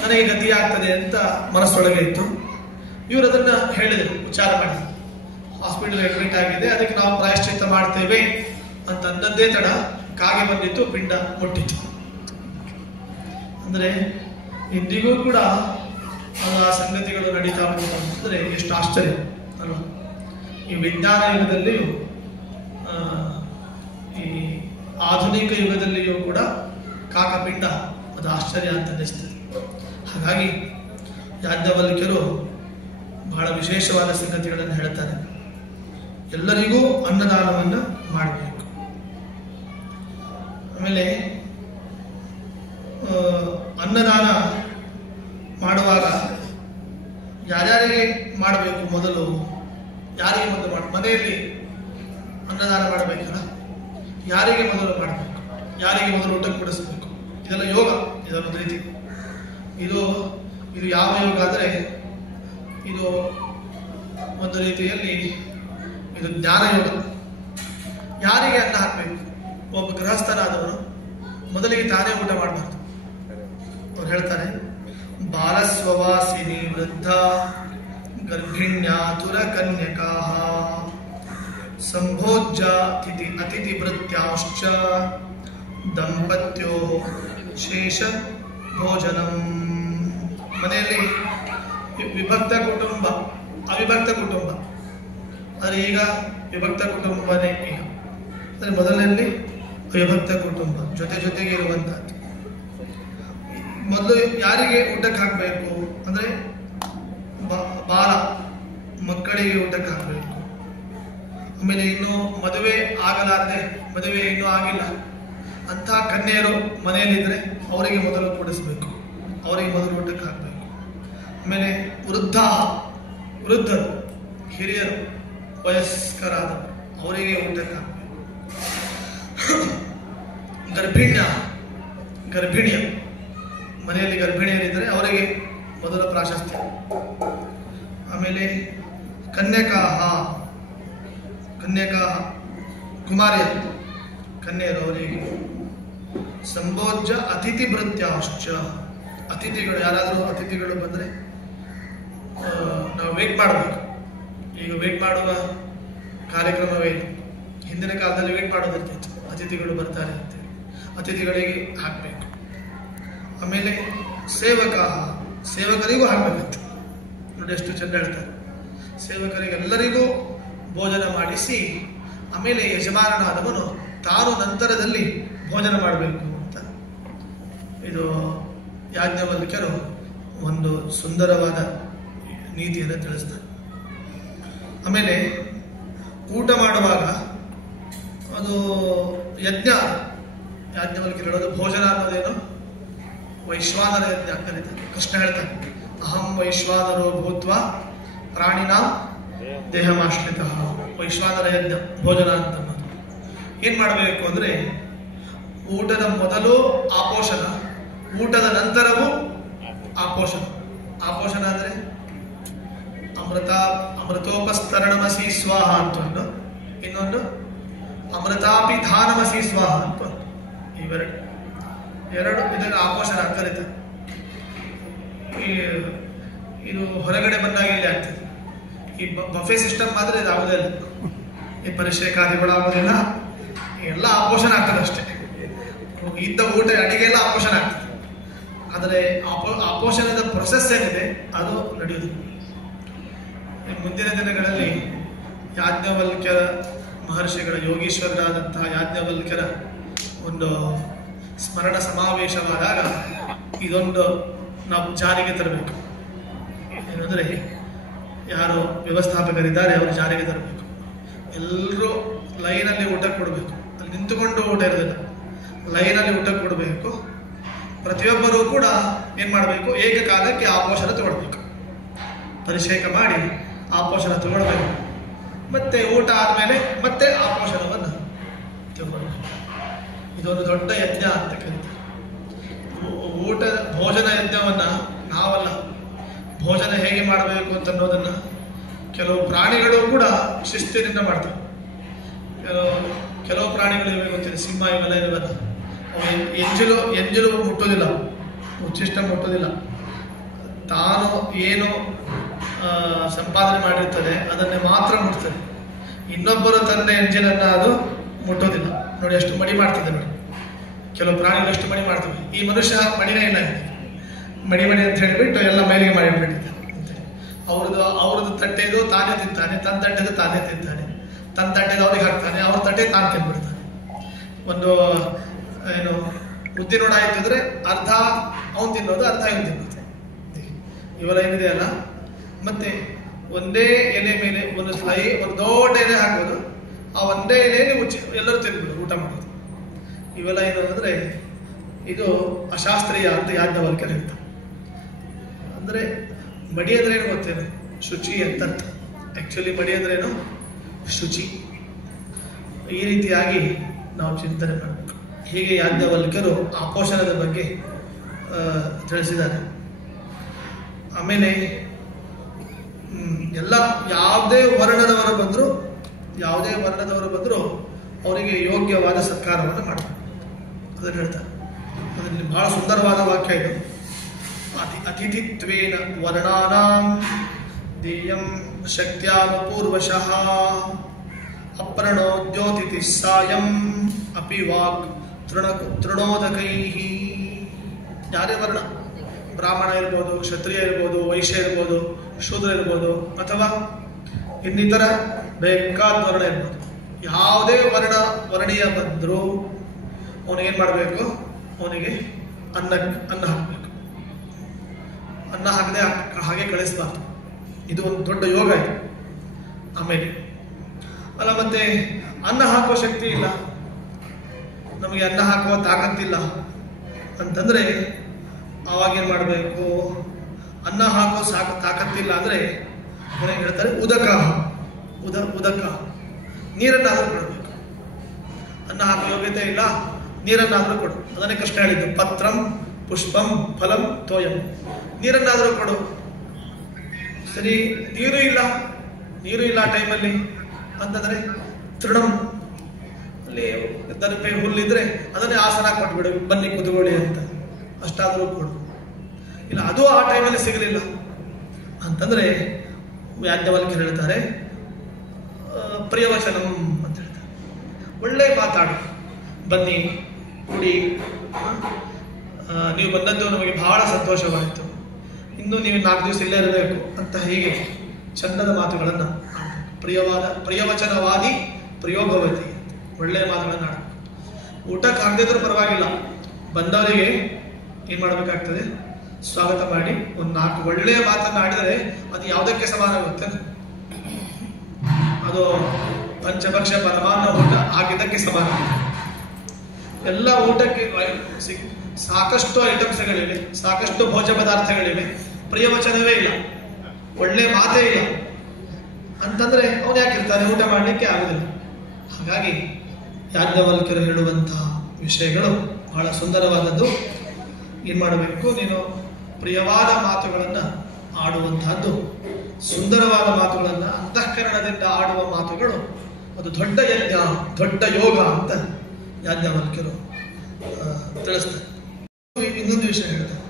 ನನಗೆ ಗತಿಯಾಗ್ತದೆ ಅಂತ ಮನಸ್ಸೊಳಗೆ ಇತ್ತು. ಇವರು ಅದನ್ನ ಹೇಳಿದರು, ವಿಚಾರ ಮಾಡಿ, ಹಾಸ್ಪಿಟಲ್ ಅಡ್ಮಿಟ್ ಆಗಿದೆ, ಅದಕ್ಕೆ ನಾವು ಪ್ರಾಯಶ್ಚಿತ್ತ ಮಾಡ್ತೇವೆ ಅಂತ ಅಂದದ್ದೇ ತಡ ಕಾಗೆ ಬಂದಿತ್ತು, ಪಿಂಡ ಮುಟ್ಟಿತ್ತು. ಅಂದ್ರೆ ಇಂದಿಗೂ ಕೂಡ ಆ ಸಂಗತಿಗಳು ನಡೀತಾ ಉಂಟು ಅಂತಂದ್ರೆ ಎಷ್ಟು ಆಶ್ಚರ್ಯ ಅಲ್ವಾ. ಈ ವಿಜ್ಞಾನ ಯುಗದಲ್ಲಿಯೂ ಈ ಆಧುನಿಕ ಯುಗದಲ್ಲಿಯೂ ಕೂಡ ಕಾಕಪಿಂಡ ಅದು ಆಶ್ಚರ್ಯ ಅಂತ ಅನಿಸ್ತದೆ. ಹಾಗಾಗಿ ಯಾಜ್ಞವಲ್ಕ್ಯರು ಬಹಳ ವಿಶೇಷವಾದ ಸಂಗತಿಗಳನ್ನು ಹೇಳ್ತಾರೆ. ಎಲ್ಲರಿಗೂ ಅನ್ನದಾನವನ್ನು ಮಾಡಬೇಕು. ಆಮೇಲೆ ಅನ್ನದಾನ ಮಾಡುವಾಗ ಯಾರ್ಯಾರಿಗೆ ಮಾಡಬೇಕು, ಮೊದಲು ಯಾರಿಗೆ ಮೊದಲು ಮನೆಯಲ್ಲಿ ಅನ್ನದಾನ ಮಾಡಬೇಕಲ್ಲ, ಯಾರಿಗೆ ಮೊದಲು ಮಾಡಬೇಕು, ಯಾರಿಗೆ ಮೊದಲು ಊಟ ಕೊಡಿಸಬೇಕು, ಇದೆಲ್ಲ ಯೋಗ. ಇದೊಂದು ರೀತಿ ಇದು ಯಾವ ಯೋಗ ಅಂದರೆ ಇದು ಒಂದು ರೀತಿಯಲ್ಲಿ ಇದು ಜ್ಞಾನ ಯೋಗ. ಯಾರಿಗೆ ಅನ್ನ ಹಾಕಬೇಕು? ಒಬ್ಬ ಗೃಹಸ್ಥನಾದವರು ಮೊದಲಿಗೆ ತಾನೇ ಊಟ ಮಾಡಬಾರ್ದು. ಅವ್ರು ಹೇಳ್ತಾರೆ, ಬಾಲಸ್ವವಾಸಿನಿ ವೃದ್ಧ ಗರ್ಭಿಣ್ಯಾತುರ ಕನ್ಯಕಾ ಸಂಭೋಜ್ಯ ಅತಿಥಿ ಭೃತ್ಯಾಶ್ಚ ದಂಪತ್ಯೋ ಶೇಷ ಭೋಜನಂ. ಮನೆಯಲ್ಲಿ ವಿಭಕ್ತ ಕುಟುಂಬ, ಅವಿಭಕ್ತ ಕುಟುಂಬ, ಆದರೆ ಈಗ ವಿಭಕ್ತ ಕುಟುಂಬನೇ. ಈಗ ಅಂದರೆ ಮೊದಲನಲ್ಲಿ ಅವಿಭಕ್ತ ಕುಟುಂಬ ಜೊತೆಗೆ ಇರುವಂತಹದ್ದು. ಮೊದಲು ಯಾರಿಗೆ ಊಟಕ್ಕೆ ಹಾಕಬೇಕು ಅಂದರೆ ಬಾಲ ಮಕ್ಕಳಿಗೆ ಊಟಕ್ಕೆ ಹಾಕಬೇಕು. ಆಮೇಲೆ ಇನ್ನು ಮದುವೆ ಆಗಲಾರದೆ, ಮದುವೆ ಇನ್ನೂ ಆಗಿಲ್ಲ ಅಂಥ ಕನ್ಯೆಯರು ಮನೆಯಲ್ಲಿದ್ದರೆ ಅವರಿಗೆ ಮೊದಲು ಕೊಡಿಸ್ಬೇಕು, ಅವರಿಗೆ ಮೊದಲು ಊಟಕ್ಕೆ ಹಾಕಬೇಕು. ಆಮೇಲೆ ವೃದ್ಧರು, ಹಿರಿಯರು, ವಯಸ್ಕರಾದವರು ಅವರಿಗೆ ಊಟಕ್ಕೆ ಹಾಕಬೇಕು. ಗರ್ಭಿಣಿಯ ಮನೆಯಲ್ಲಿ ಗರ್ಭಿಣಿಯರಿದ್ದರೆ ಅವರಿಗೆ ಮೊದಲ ಪ್ರಾಶಸ್ತ್ಯ. ಆಮೇಲೆ ಕನ್ಯಕಾ ಕುಮಾರಿಯರು, ಕನ್ಯೆಯರು ಅವರಿಗೆ. ಸಂಭೋಜ್ಯ ಅತಿಥಿ ಭೃತ್ಯಾಶ್ಚ, ಅತಿಥಿಗಳು, ಯಾರಾದರೂ ಅತಿಥಿಗಳು ಬಂದರೆ ನಾವು ವೇಟ್ ಮಾಡಬೇಕು. ಈಗ ವೇಟ್ ಮಾಡುವ ಕಾರ್ಯಕ್ರಮವೇ ಇಲ್ಲ. ಹಿಂದಿನ ಕಾಲದಲ್ಲಿ ವೇಟ್ ಮಾಡೋದಿರ್ತಿತ್ತು, ಅತಿಥಿಗಳು ಬರ್ತಾರೆ ಅಂತೇಳಿ ಅತಿಥಿಗಳಿಗೆ ಹಾಕಬೇಕು. ಆಮೇಲೆ ಸೇವಕರಿಗೂ ಹಾಕಬೇಕಂತ. ನೋಡಿ ಎಷ್ಟು ಚೆಂದ ಹೇಳ್ತಾರೆ. ಸೇವಕರಿಗೆಲ್ಲರಿಗೂ ಭೋಜನ ಮಾಡಿಸಿ ಆಮೇಲೆ ಯಜಮಾನನಾದವನು ತಾನು ನಂತರದಲ್ಲಿ ಭೋಜನ ಮಾಡಬೇಕು ಅಂತ ಇದು ಯಾಜ್ಞವಲ್ಕ್ಯರು ಒಂದು ಸುಂದರವಾದ ನೀತಿಯನ್ನು ತಿಳಿಸ್ತಾರೆ. ಆಮೇಲೆ ಊಟ ಮಾಡುವಾಗ ಅದು ಯಾಜ್ಞವಲ್ಕ್ಯರು ಹೇಳೋದು ಭೋಜನ ಅನ್ನೋದೇನು ವೈಶ್ವಾನರ ಯಜ್ಞ ಕರೀತಾರೆ. ಕೃಷ್ಣ ಹೇಳ್ತಾನೆ, ಅಹಂ ವೈಶ್ವಾನರೋ ಭೂತ್ವ ಪ್ರಾಣಿನಾಂ ದೇಹಮಾಶ್ರಿತ. ವೈಶ್ವಾನರ ಯಜ್ಞ ಭೋಜನ ಅಂತ ಏನ್ ಮಾಡಬೇಕು ಅಂದ್ರೆ ಊಟದ ಮೊದಲು ಆಪೋಷಣ, ಊಟದ ನಂತರವೂ ಆಪೋಷಣ. ಆಪೋಷಣ ಅಂದ್ರೆ ಅಮೃತೋಪಸ್ತರಣಮಸಿ ಸ್ವಾಹ ಅಂತ ಒಂದು, ಇನ್ನೊಂದು ಅಮೃತಾಪಿ ಧಾನಮಸಿ ಸ್ವಾಹ ಅಂತ ಒಂದು. ಎರಡು ಇದನ್ನು ಆಪೋಷಣ ಅಂತ ಕರೀತಾರೆ. ಇದು ಹೊರಗಡೆ ಬಂದಾಗ ಇಲ್ಲಿ ಆಗ್ತದೆ. ಈ ಬಫೆ ಸಿಸ್ಟಮ್ ಮಾತ್ರ ಇದು ಆಗೋದಿಲ್ಲ. ಈ ಪರೀಕ್ಷೆ ಕಾರ್ಯಗಳು ಆಗೋದಿಲ್ಲ, ಎಲ್ಲ ಆಪೋಷಣ ಆಗ್ತದೆ ಅಷ್ಟೇ. ಇದ್ದ ಊಟ ಅಡಿಗೆ ಎಲ್ಲ ಆಪೋಷಣ ಆಗ್ತದೆ. ಆದರೆ ಆಪೋಷಣದ ಪ್ರೊಸೆಸ್ ಏನಿದೆ ಅದು ನಡೆಯುವುದು. ಮುಂದಿನ ದಿನಗಳಲ್ಲಿ ಯಾಜ್ಞವಲ್ಕ್ಯರ ಮಹರ್ಷಿಗಳ, ಯೋಗೀಶ್ವರರಾದಂತಹ ಯಾಜ್ಞವಲ್ಕ್ಯರ ಒಂದು ಸ್ಮರಣ ಸಮಾವೇಶವಾದಾಗ ಇದೊಂದು ನಾವು ಜಾರಿಗೆ ತರಬೇಕು. ಏನಂದರೆ ಯಾರು ವ್ಯವಸ್ಥಾಪಕರಿದ್ದಾರೆ ಅವರು ಜಾರಿಗೆ ತರಬೇಕು. ಎಲ್ಲರೂ ಲೈನಲ್ಲಿ ಊಟ ಕೊಡಬೇಕು. ಅಲ್ಲಿ ನಿಂತುಕೊಂಡು ಊಟ ಇರೋದಿಲ್ಲ, ಲೈನಲ್ಲಿ ಊಟ ಕೊಡಬೇಕು. ಪ್ರತಿಯೊಬ್ಬರೂ ಕೂಡ ಏನು ಮಾಡಬೇಕು, ಏಕಕಾಲಕ್ಕೆ ಆಪೋಷಣ ತಗೊಳ್ಬೇಕು. ಪರಿಷೇಕ ಮಾಡಿ ಆಪೋಷಣ ತಗೊಳ್ಬೇಕು. ಮತ್ತೆ ಊಟ ಆದಮೇಲೆ ಮತ್ತೆ ಆಪೋಷಣವನ್ನು ತಗೊಳ್ಬೇಕು. ಇದೊಂದು ದೊಡ್ಡ ಯಜ್ಞ ಅಂತ ಕರೀತಾರೆ. ಭೋಜನ ಯಜ್ಞವನ್ನ ನಾವಲ್ಲ, ಭೋಜನ ಹೇಗೆ ಮಾಡಬೇಕು ಅಂತ ಅನ್ನೋದನ್ನ ಕೆಲವು ಪ್ರಾಣಿಗಳು ಕೂಡ ಶಿಸ್ತಿನಿಂದ ಮಾಡ್ತವೆ. ಕೆಲವು ಪ್ರಾಣಿಗಳಿವೆ ಗೊತ್ತಿದೆ, ಸಿಂಹ ಇವೆಲ್ಲ ಇರುವಲ್ಲ, ಎಂಜಲು ಮುಟ್ಟೋದಿಲ್ಲ, ಉಚ್ಚಿಷ್ಟ ಮುಟ್ಟೋದಿಲ್ಲ. ತಾನು ಏನು ಸಂಪಾದನೆ ಮಾಡಿರ್ತದೆ ಅದನ್ನೇ ಮಾತ್ರ ಮುಟ್ತದೆ. ಇನ್ನೊಬ್ಬರು ತನ್ನ ಎಂಜಿನನ್ನ ಅದು ಮುಟ್ಟೋದಿಲ್ಲ. ನೋಡಿ ಎಷ್ಟು ಮಡಿ ಮಾಡ್ತದೆ ನೋಡಿ, ಕೆಲವು ಪ್ರಾಣಿಗಳು ಎಷ್ಟು ಮಡಿ ಮಾಡ್ತವೆ. ಈ ಮನುಷ್ಯ ಮಡಿನೇ ಇಲ್ಲ, ಮಡಿ ಅಂತ ಹೇಳಿಬಿಟ್ಟು ಎಲ್ಲ ಮೇಲಿಗೆ ಮಾಡಿಬಿಟ್ಟಿದ್ದಾನೆ. ಅವ್ರದ್ದು ತಟ್ಟೆದು ತಾನೇ ತಿಂತಾನೆ, ತನ್ನ ತಟ್ಟೆದು ತಾನೇ ತಿಂತಾನೆ, ತನ್ನ ತಟ್ಟೆದು ಅವ್ರಿಗೆ ಹಾಕ್ತಾನೆ, ಅವ್ರ ತಟ್ಟೆ ತಾನು ತಿಂದ್ಬಿಡ್ತಾನೆ. ಒಂದು ಏನು ಉದ್ದಿನೋಡ ಆಯ್ತಿದ್ರೆ ಅರ್ಧ ಅವನು ತಿನ್ನೋದು, ಅರ್ಧ ಇವನು ತಿನ್ನೋದು. ಇವೆಲ್ಲ ಏನಿದೆ ಅಲ್ಲ, ಮತ್ತೆ ಒಂದೇ ಎಲೆ ಮೇಲೆ ಒಂದು ದೊಡ್ಡ ಎಲೆ ಹಾಕೋದು, ಆ ಒಂದೇ ಎಲೆಯಲ್ಲಿ ಎಲ್ಲರೂ ತಿನ್ಬಿಡೋದು, ಊಟ ಮಾಡೋದು. ಇವೆಲ್ಲ ಏನು ಅಂದರೆ ಇದು ಅಶಾಸ್ತ್ರೀಯ ಅಂತ ಯಾಜ್ಞವಲ್ಕ್ಯರು ಹೇಳ್ತಾರೆ. ಅಂದರೆ ಮಡಿ ಅಂದ್ರೆ ಏನು ಗೊತ್ತೇನು? ಶುಚಿ ಅಂತ. ಆ್ಯಕ್ಚುಲಿ ಮಡಿ ಅಂದ್ರೆ ಏನು? ಶುಚಿ. ಈ ರೀತಿಯಾಗಿ ನಾವು ಚಿಂತನೆ ಮಾಡಬೇಕು. ಹೀಗೆ ಯಾಜ್ಞವಲ್ಕ್ಯರು ಆಪೋಷಣದ ಬಗ್ಗೆ ತಿಳಿಸಿದ್ದಾರೆ. ಆಮೇಲೆ ಎಲ್ಲ ಯಾವುದೇ ವರ್ಣದವರು ಬಂದರೂ ಅವರಿಗೆ ಯೋಗ್ಯವಾದ ಸತ್ಕಾರವನ್ನು ಮಾಡಬೇಕು ಅದನ್ನು ಹೇಳ್ತಾರೆ. ಅದರಲ್ಲಿ ಬಹಳ ಸುಂದರವಾದ ವಾಕ್ಯ ಇದು. ಅತಿಥಿತ್ವೇನ ವರ್ಣಾನಾಂ ದೇಯಂ ಶಕ್ತ್ಯಾನುಪೂರ್ವಶಃ ಅಪ್ರಣೋದ್ಯೋತಿಥಿ ಸಾಯಂ ಅಪಿ ವಾಕ್ ತೃಣೋದಕೈಃ. ಯಾರೇ ವರ್ಣ, ಬ್ರಾಹ್ಮಣ ಇರ್ಬೋದು, ಕ್ಷತ್ರಿಯ ಇರ್ಬೋದು, ವೈಶ್ಯ ಇರ್ಬೋದು, ಶೂದ್ರ ಇರ್ಬೋದು, ಅಥವಾ ಇನ್ನಿತರ ಬೇಕಾದ ವರ್ಣ ಇರ್ಬೋದು, ಯಾವುದೇ ವರ್ಣೀಯ ಬಂದರೂ ಅವನಿಗೇನು ಮಾಡಬೇಕು? ಅವನಿಗೆ ಅನ್ನ ಹಾಕಬೇಕು. ಅನ್ನ ಹಾಕದೆ ಹಾಗೆ ಕಳಿಸಬಾರ್ದು. ಇದು ಒಂದು ದೊಡ್ಡ ಯೋಗ ಇದೆ. ಆಮೇಲೆ ಅಲ್ಲ, ಮತ್ತೆ ಅನ್ನ ಹಾಕುವ ಶಕ್ತಿ ಇಲ್ಲ, ನಮಗೆ ಅನ್ನ ಹಾಕುವ ತಾಕತ್ತಿಲ್ಲ ಅಂತಂದ್ರೆ ಅವಾಗೇನು ಮಾಡಬೇಕು? ಅನ್ನ ಹಾಕೋ ತಾಕತ್ತಿಲ್ಲ ಅಂದರೆ ಅವನೇನು ಹೇಳ್ತಾರೆ? ಉದಕ ನೀರನ್ನಾದರೂ ಕೊಡಬೇಕು. ಅನ್ನ ಹಾಕೋ ಯೋಗ್ಯತೆ ಇಲ್ಲ, ನೀರನ್ನಾದರೂ ಕೊಡು. ಅದನ್ನೇ ಕೃಷ್ಣ ಹೇಳಿದ್ದು, ಪತ್ರಂ ಪುಷ್ಪಂ ಫಲಂ ತೋಯಂ. ನೀರನ್ನಾದರೂ ಕೊಡು. ಸರಿ, ನೀರು ಇಲ್ಲ ಆ ಟೈಮಲ್ಲಿ ಅಂತಂದರೆ ತೃಣಂ, ಅಲ್ಲಿ ದನಪೆ ಹುಲ್ಲಿದ್ರೆ ಅದನ್ನೇ ಆಸನ ಕೊಟ್ಬಿಡು, ಬನ್ನಿ ಕುತ್ಕೊಳ್ಳಿ ಅಂತ, ಅಷ್ಟಾದರೂ ಕೊಡು. ಇಲ್ಲ ಅದು ಆ ಟೈಮಲ್ಲಿ ಸಿಗಲಿಲ್ಲ ಅಂತಂದರೆ ಯಾಜ್ಞವಲ್ಕ್ಯರು ಹೇಳ್ತಾರೆ ಪ್ರಿಯವಚನಂ ಅಂತ ಹೇಳ್ತಾರೆ. ಒಳ್ಳೆ ಮಾತಾಡು, ಬನ್ನಿ ಕುಡಿ, ನೀವು ಬಂದದ್ದು ನಮಗೆ ಬಹಳ ಸಂತೋಷವಾಯಿತು, ಇನ್ನು ನೀವು 4 ದಿವಸ ಇಲ್ಲೇ ಇರಬೇಕು ಅಂತ, ಹೀಗೆ ಚಂದದ ಮಾತುಗಳನ್ನು ಆಡಬೇಕು. ಪ್ರಿಯವಚನವಾದಿ ಪ್ರಿಯೋಭವತಿ, ಒಳ್ಳೆಯ ಮಾತುಗಳನ್ನು ಆಡಬೇಕು. ಊಟಕ್ಕೆ ಹಾಕದಿದ್ರೂ ಪರವಾಗಿಲ್ಲ, ಬಂದವರಿಗೆ ಏನು ಮಾಡಬೇಕಾಗ್ತದೆ? ಸ್ವಾಗತ ಮಾಡಿ ಒಂದು 4 ಒಳ್ಳೆಯ ಮಾತನ್ನು ಆಡಿದರೆ ಅದು ಯಾವುದಕ್ಕೆ ಸಮಾನ ಆಗುತ್ತೆ? ಅದು ಪಂಚಭಕ್ಷ ಪರಮಾನ್ನ ಊಟ ಆಗಿದ್ದಕ್ಕೆ ಸಮಾನ. ಎಲ್ಲ ಊಟಕ್ಕೆ ಸಾಕಷ್ಟು ಐಟಮ್ಸ್ಗಳಿವೆ, ಸಾಕಷ್ಟು ಭೋಜ ಪದಾರ್ಥಗಳಿವೆ, ಪ್ರಿಯವಚನವೇ ಇಲ್ಲ, ಒಳ್ಳೆ ಮಾತೇ ಇಲ್ಲ ಅಂತಂದ್ರೆ ಅವನು ಯಾಕಿರ್ತಾನೆ? ಊಟ ಮಾಡಲಿಕ್ಕೆ ಆಗುದಿಲ್ಲ. ಹಾಗಾಗಿ ಯಾಜ್ಞವಲ್ಕ್ಯರು ಹೇಳುವಂತಹ ವಿಷಯಗಳು ಬಹಳ ಸುಂದರವಾದದ್ದು. ಏನು ಮಾಡಬೇಕು? ನೀನು ಪ್ರಿಯವಾದ ಮಾತುಗಳನ್ನು ಆಡುವಂತಹದ್ದು, ಸುಂದರವಾದ ಮಾತುಗಳನ್ನು ಅಂತಃಕರಣದಿಂದ ಆಡುವ ಮಾತುಗಳು, ಅದು ದೊಡ್ಡ ಯಜ್ಞ, ದೊಡ್ಡ ಯೋಗ ಅಂತ ಯಾಜ್ಞವಲ್ಕ್ಯರು ತಿಳಿಸ್ತಾರೆ. ಇನ್ನೊಂದು ವಿಷಯ ಹೇಳ್ತಾರೆ,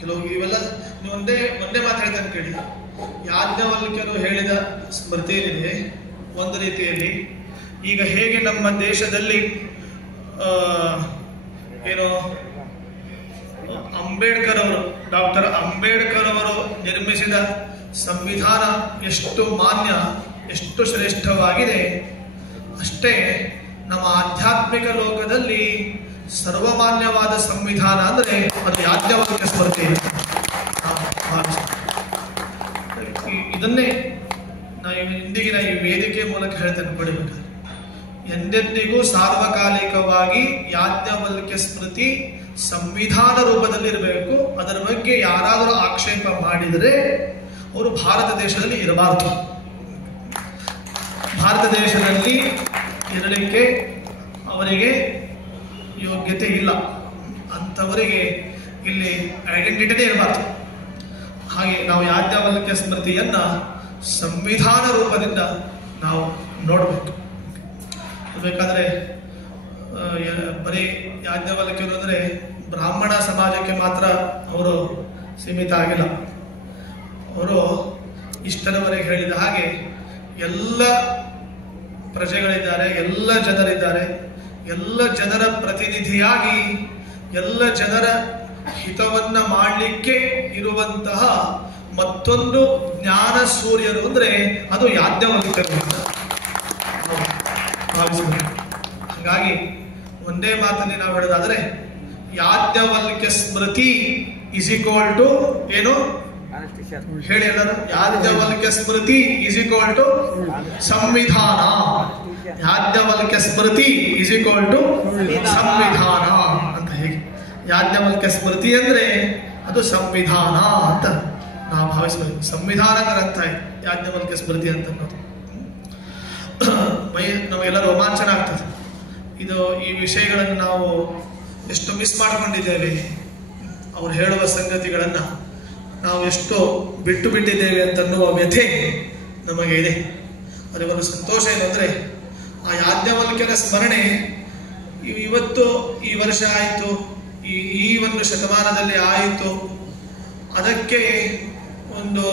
ಕೆಲವು ಇವೆಲ್ಲ ಒಂದೇ ಮಾತು ಹೇಳ್ತಾನೆ ಕೇಳಿ. ಯಾಜ್ಞವಲ್ಕ್ಯರು ಹೇಳಿದ ಸ್ಮೃತಿ ಏನಿದೆ, ಒಂದು ರೀತಿಯಲ್ಲಿ ಈಗ ಹೇಗೆ ನಮ್ಮ ದೇಶದಲ್ಲಿ ಏನು ಡಾಕ್ಟರ್ ಅಂಬೇಡ್ಕರ್ ಅವರು ನಿರ್ಮಿಸಿದ ಸಂವಿಧಾನ ಎಷ್ಟು ಮಾನ್ಯ, ಎಷ್ಟು ಶ್ರೇಷ್ಠವಾಗಿದೆ, ಅಷ್ಟೇ ನಮ್ಮ ಆಧ್ಯಾತ್ಮಿಕ ಲೋಕದಲ್ಲಿ ಸರ್ವಮಾನ್ಯವಾದ ಸಂವಿಧಾನ ಅಂದರೆ ಅದು ಯಾಜ್ಞವಲ್ಕ್ಯ ಸ್ಮೃತಿ. ಇದನ್ನೇ ಇಂದಿಗಿನ ಈ ವೇದಿಕೆ ಮೂಲಕ ಹೇಳ್ತೇನೆ, ಪಡಿಬೇಕಾದ್ರೆ ಎಂದೆಂದಿಗೂ ಸಾರ್ವಕಾಲಿಕವಾಗಿ ಯಾಜ್ಞವಲ್ಕ್ಯ ಸ್ಮೃತಿ ಸಂವಿಧಾನ ರೂಪದಲ್ಲಿ ಇರಬೇಕು. ಅದರ ಬಗ್ಗೆ ಯಾರಾದರೂ ಆಕ್ಷೇಪ ಮಾಡಿದರೆ ಅವರು ಭಾರತ ದೇಶದಲ್ಲಿ ಇರಬಾರದು. ಭಾರತ ದೇಶದಲ್ಲಿ ಇರಲಿಕ್ಕೆ ಅವರಿಗೆ ಯೋಗ್ಯತೆ ಇಲ್ಲ, ಅಂಥವರಿಗೆ ಇಲ್ಲಿ ಐಡೆಂಟಿಟಿನೇ ಇರಬಾರ್ದು. ಹಾಗೆ ನಾವು ಯಾಜ್ಞವಲ್ಕ್ಯ ಸ್ಮೃತಿಯನ್ನ ಸಂವಿಧಾನ ರೂಪದಿಂದ ನಾವು ನೋಡಬೇಕು. ಬೇಕಾದರೆ ಬರೀ ಯಾಜ್ಞವಲ್ಕ್ಯರು ಅಂದರೆ ಬ್ರಾಹ್ಮಣ ಸಮಾಜಕ್ಕೆ ಮಾತ್ರ ಅವರು ಸೀಮಿತ ಆಗಿಲ್ಲ. ಅವರು ಇಷ್ಟರವರೆಗೆ ಹೇಳಿದ ಹಾಗೆ ಎಲ್ಲ ಪ್ರಜೆಗಳಿದ್ದಾರೆ, ಎಲ್ಲ ಜನರಿದ್ದಾರೆ, ಎಲ್ಲ ಜನರ ಪ್ರತಿನಿಧಿಯಾಗಿ ಎಲ್ಲ ಜನರ ಹಿತವನ್ನ ಮಾಡಲಿಕ್ಕೆ ಇರುವಂತಹ ಮತ್ತೊಂದು ಜ್ಞಾನ ಸೂರ್ಯರು ಅಂದ್ರೆ ಅದು ಯಾಜ್ಞವಲ್ಕ್ಯರು. ಹಾಗಾಗಿ ಒಂದೇ ಮಾತಲ್ಲಿ ನಾವು ಹೇಳೋದಾದ್ರೆ ಯಾಜ್ಞವಲ್ಕ್ಯ ಸ್ಮೃತಿ ಇಸ್ ಈಕ್ವಲ್ ಟು ಏನು ಹೇಳಿ ಎಲ್ಲರೂ? ಯಾಜ್ಞವಲ್ಕ್ಯ ಸ್ಮೃತಿ ಇಸ್ ಈಕ್ವಲ್ ಟು ಸಂವಿಧಾನ. ಯಾಜ್ಞವಲ್ಕ್ಯ ಸ್ಮೃತಿ ಇಸ್ ಈಕ್ವಲ್ ಟು ಸಂವಿಧಾನ ಅಂತ. ಹೇಗೆ ಯಾಜ್ಞವಲ್ಕ್ಯ ಸ್ಮೃತಿ ಅಂದ್ರೆ ಅದು ಸಂವಿಧಾನ ಅಂತ ನಾವು ಭಾವಿಸಬೇಕು. ಸಂವಿಧಾನ ಗ್ರಂಥ ಯಾಜ್ಞವಲ್ಕ್ಯ ಸ್ಮೃತಿ ಅಂತ ಅನ್ನೋದು. ನಮಗೆಲ್ಲ ರೋಮಾಂಚನ ಆಗ್ತದೆ. ಈ ವಿಷಯಗಳನ್ನು ನಾವು ಎಷ್ಟು ಮಿಸ್ ಮಾಡಿಕೊಂಡಿದ್ದೇವೆ, ಅವ್ರು ಹೇಳುವ ಸಂಗತಿಗಳನ್ನ ನಾವು ಎಷ್ಟು ಬಿಟ್ಟು ಬಿಟ್ಟಿದ್ದೇವೆ ಅಂತನ್ನುವ ವ್ಯಥೆ ನಮಗೆ ಇದೆ. ಅದರ ಒಂದು ಸಂತೋಷ ಏನಂದ್ರೆ ಆ ಯಾಜ್ಞವಲ್ಕ್ಯರ ಸ್ಮರಣೆ ಇವತ್ತು ಈ ವರ್ಷ ಆಯಿತು, ಈ ಒಂದು ಶತಮಾನದಲ್ಲಿ ಆಯಿತು. ಅದಕ್ಕೆ ಒಂದು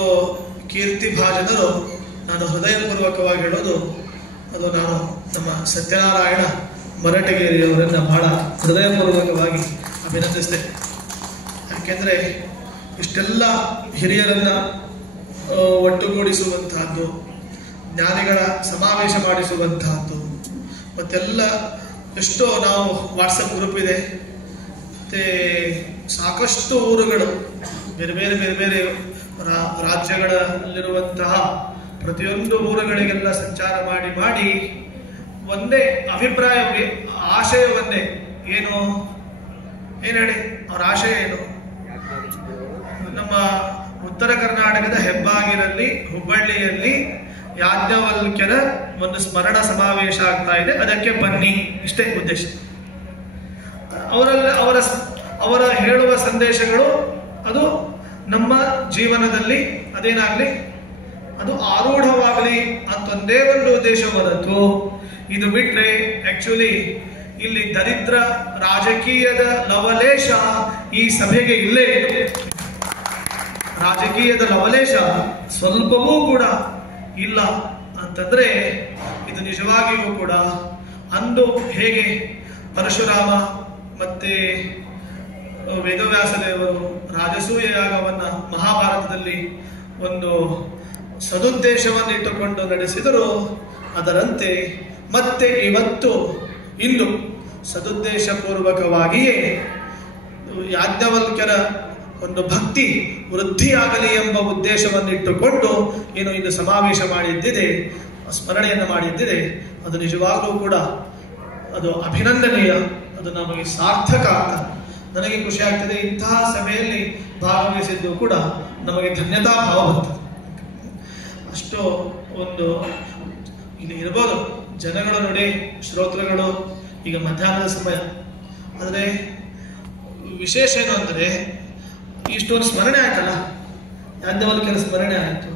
ಕೀರ್ತಿ ಭಾಜನರು ನಾನು ಹೃದಯಪೂರ್ವಕವಾಗಿ ಹೇಳೋದು, ಅದು ನಾನು ನಮ್ಮ ಸತ್ಯನಾರಾಯಣ ಮರಟಗೇರಿಯವರನ್ನ ಬಹಳ ಹೃದಯಪೂರ್ವಕವಾಗಿ ಅಭಿನಂದಿಸ್ತೇನೆ. ಯಾಕೆಂದ್ರೆ ಇಷ್ಟೆಲ್ಲ ಹಿರಿಯರನ್ನ ಒಟ್ಟುಗೂಡಿಸುವಂತಹದ್ದು, ಜ್ಞಾನಿಗಳ ಸಮಾವೇಶ ಮಾಡಿಸುವಂತಹದ್ದು, ಮತ್ತೆಲ್ಲ ಎಷ್ಟೋ ನಾವು ವಾಟ್ಸಪ್ ಗ್ರೂಪ್ ಇದೆ, ಮತ್ತೆ ಸಾಕಷ್ಟು ಊರುಗಳು ಬೇರೆ ಬೇರೆ ಬೇರೆ ಬೇರೆ ರಾಜ್ಯಗಳಲ್ಲಿರುವಂತಹ ಪ್ರತಿಯೊಂದು ಊರುಗಳಿಗೆಲ್ಲ ಸಂಚಾರ ಮಾಡಿ ಒಂದೇ ಅಭಿಪ್ರಾಯ, ಆಶಯ ಒಂದೇ. ಏನು ಹೇಳಿ ಅವ್ರ ಆಶಯ ಏನು? ನಮ್ಮ ಉತ್ತರ ಕರ್ನಾಟಕದ ಹೆಬ್ಬಾಗಿಲಲ್ಲಿ, ಹುಬ್ಬಳ್ಳಿಯಲ್ಲಿ ಯಾಜ್ಞವಲ್ಕ್ಯರ ಒಂದು ಸ್ಮರಣ ಸಮಾವೇಶ ಆಗ್ತಾ ಇದೆ, ಅದಕ್ಕೆ ಬನ್ನಿ. ಇಷ್ಟೇ ಉದ್ದೇಶ. ಅವರ ಹೇಳುವ ಸಂದೇಶಗಳು ಅದು ನಮ್ಮ ಜೀವನದಲ್ಲಿ ಅದೇನಾಗ್ಲಿ, ಅದು ಆರೂಢವಾಗಲಿ ಅಂತ ಒಂದೇ ಒಂದು ಉದ್ದೇಶ ಹೊರತು ಇದು ಬಿಟ್ರೆ ಆಕ್ಚುಲಿ ಇಲ್ಲಿ ದರಿದ್ರ ರಾಜಕೀಯದ ಲವಲೇಶ ಈ ಸಭೆಗೆ ಇಲ್ಲೇ ಇದೆ. ರಾಜಕೀಯದ ಲವಲೇಶ ಸ್ವಲ್ಪವೂ ಕೂಡ ಇಲ್ಲ ಅಂತಂದ್ರೆ ಇದು ನಿಜವಾಗಿಯೂ ಕೂಡ ಅಂದು ಹೇಗೆ ಪರಶುರಾಮ ಮತ್ತೆ ವೇದವ್ಯಾಸ ದೇವರು ರಾಜಸೂಯ ಯಾಗವನ್ನ ಮಹಾಭಾರತದಲ್ಲಿ ಒಂದು ಸದುದ್ದೇಶವನ್ನು ಇಟ್ಟುಕೊಂಡು ನಡೆಸಿದರು, ಅದರಂತೆ ಮತ್ತೆ ಇಂದು ಸದುದ್ದೇಶ ಪೂರ್ವಕವಾಗಿಯೇ ಯಾಜ್ಞವಲ್ಕ್ಯರ ಒಂದು ಭಕ್ತಿ ವೃದ್ಧಿಯಾಗಲಿ ಎಂಬ ಉದ್ದೇಶವನ್ನಿಟ್ಟುಕೊಂಡು ಏನು ಇಂದು ಸಮಾವೇಶ ಮಾಡಿದ್ದಿದೆ, ಸ್ಮರಣೆಯನ್ನು ಮಾಡಿದ್ದಿದೆ, ಅದು ನಿಜವಾಗ್ಲೂ ಕೂಡ ಅದು ಅಭಿನಂದನೀಯ, ಅದು ನಮಗೆ ಸಾರ್ಥಕ ಅಂತ ನನಗೆ ಖುಷಿ ಆಗ್ತದೆ. ಇಂತಹ ಸಭೆಯಲ್ಲಿ ಭಾಗವಹಿಸಿದ್ದು ಕೂಡ ನಮಗೆ ಧನ್ಯತಾ ಭಾವ ಬರ್ತದೆ. ಅಷ್ಟು ಒಂದು ಇಲ್ಲಿ ಇರ್ಬೋದು ಜನಗಳು ನೋಡಿ, ಶ್ರೋತೃಗಳು. ಈಗ ಮಧ್ಯಾಹ್ನದ ಸಮಯ, ಆದರೆ ವಿಶೇಷ ಏನು ಅಂದರೆ ಇಷ್ಟೊಂದು ಸ್ಮರಣೆ ಆಯ್ತಲ್ಲ, ಯಾಜ್ಞವಲ್ಕ್ಯರ ಸ್ಮರಣೆ ಆಯಿತು,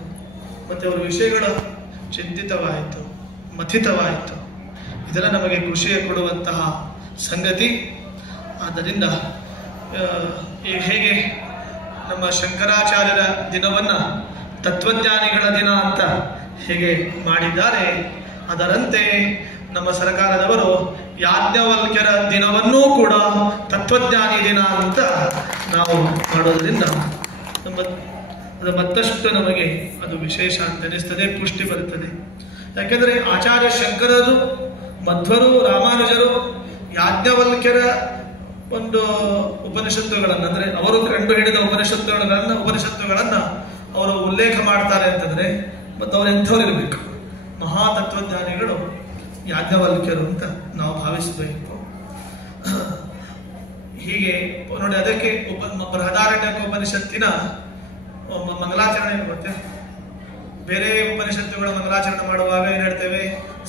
ಮತ್ತೆ ಅವರ ವಿಷಯಗಳು ಚಿಂತಿತವಾಯಿತು, ಮಥಿತವಾಯಿತು. ಇದೆಲ್ಲ ನಮಗೆ ಖುಷಿಯ ಕೊಡುವಂತಹ ಸಂಗತಿ. ಆದ್ದರಿಂದ ಹೇಗೆ ನಮ್ಮ ಶಂಕರಾಚಾರ್ಯರ ದಿನವನ್ನ ತತ್ವಜ್ಞಾನಿಗಳ ದಿನ ಅಂತ ಹೇಗೆ ಮಾಡಿದ್ದಾರೆ, ಅದರಂತೆ ನಮ್ಮ ಸರ್ಕಾರದವರು ಯಾಜ್ಞವಲ್ಕ್ಯರ ದಿನವನ್ನೂ ಕೂಡ ತತ್ವಜ್ಞಾನಿ ದಿನ ಅಂತ ನಾವು ಮಾಡೋದ್ರಿಂದ ಅದು ಮತ್ತಷ್ಟು ನಮಗೆ ಅದು ವಿಶೇಷ ಅಂತ ಅನಿಸ್ತದೆ, ಪುಷ್ಟಿ ಬರುತ್ತದೆ. ಯಾಕೆಂದ್ರೆ ಆಚಾರ್ಯ ಶಂಕರರು, ಮಧ್ವರು, ರಾಮಾನುಜರು ಯಾಜ್ಞವಲ್ಕ್ಯರ ಒಂದು ಉಪನಿಷತ್ತುಗಳನ್ನು, ಅಂದ್ರೆ ಅವರು ಕಂಡು ಹಿಡಿದ ಉಪನಿಷತ್ತುಗಳನ್ನ ಅವರು ಉಲ್ಲೇಖ ಮಾಡ್ತಾರೆ ಅಂತಂದ್ರೆ ಮತ್ತು ಅವ್ರು ಎಂಥವ್ರು ಇರಬೇಕು, ಮಹಾತತ್ವಜ್ಞಾನಿಗಳು ಯಾಜ್ಞವಲ್ಕ್ಯರು ಅಂತ ನಾವು ಭಾವಿಸಬೇಕು. ಹೀಗೆ ನೋಡಿ, ಅದಕ್ಕೆ ಬೃಹದಾರಣ್ಯಕ ಉಪನಿಷತ್ತಿನ ಮಂಗಲಾಚರಣೆ ಮತ್ತೆ ಬೇರೆ ಉಪನಿಷತ್ತುಗಳ ಮಂಗಲಾಚರಣೆ ಮಾಡುವಾಗ ಏನ್ ಹೇಳ್ತೇವೆ,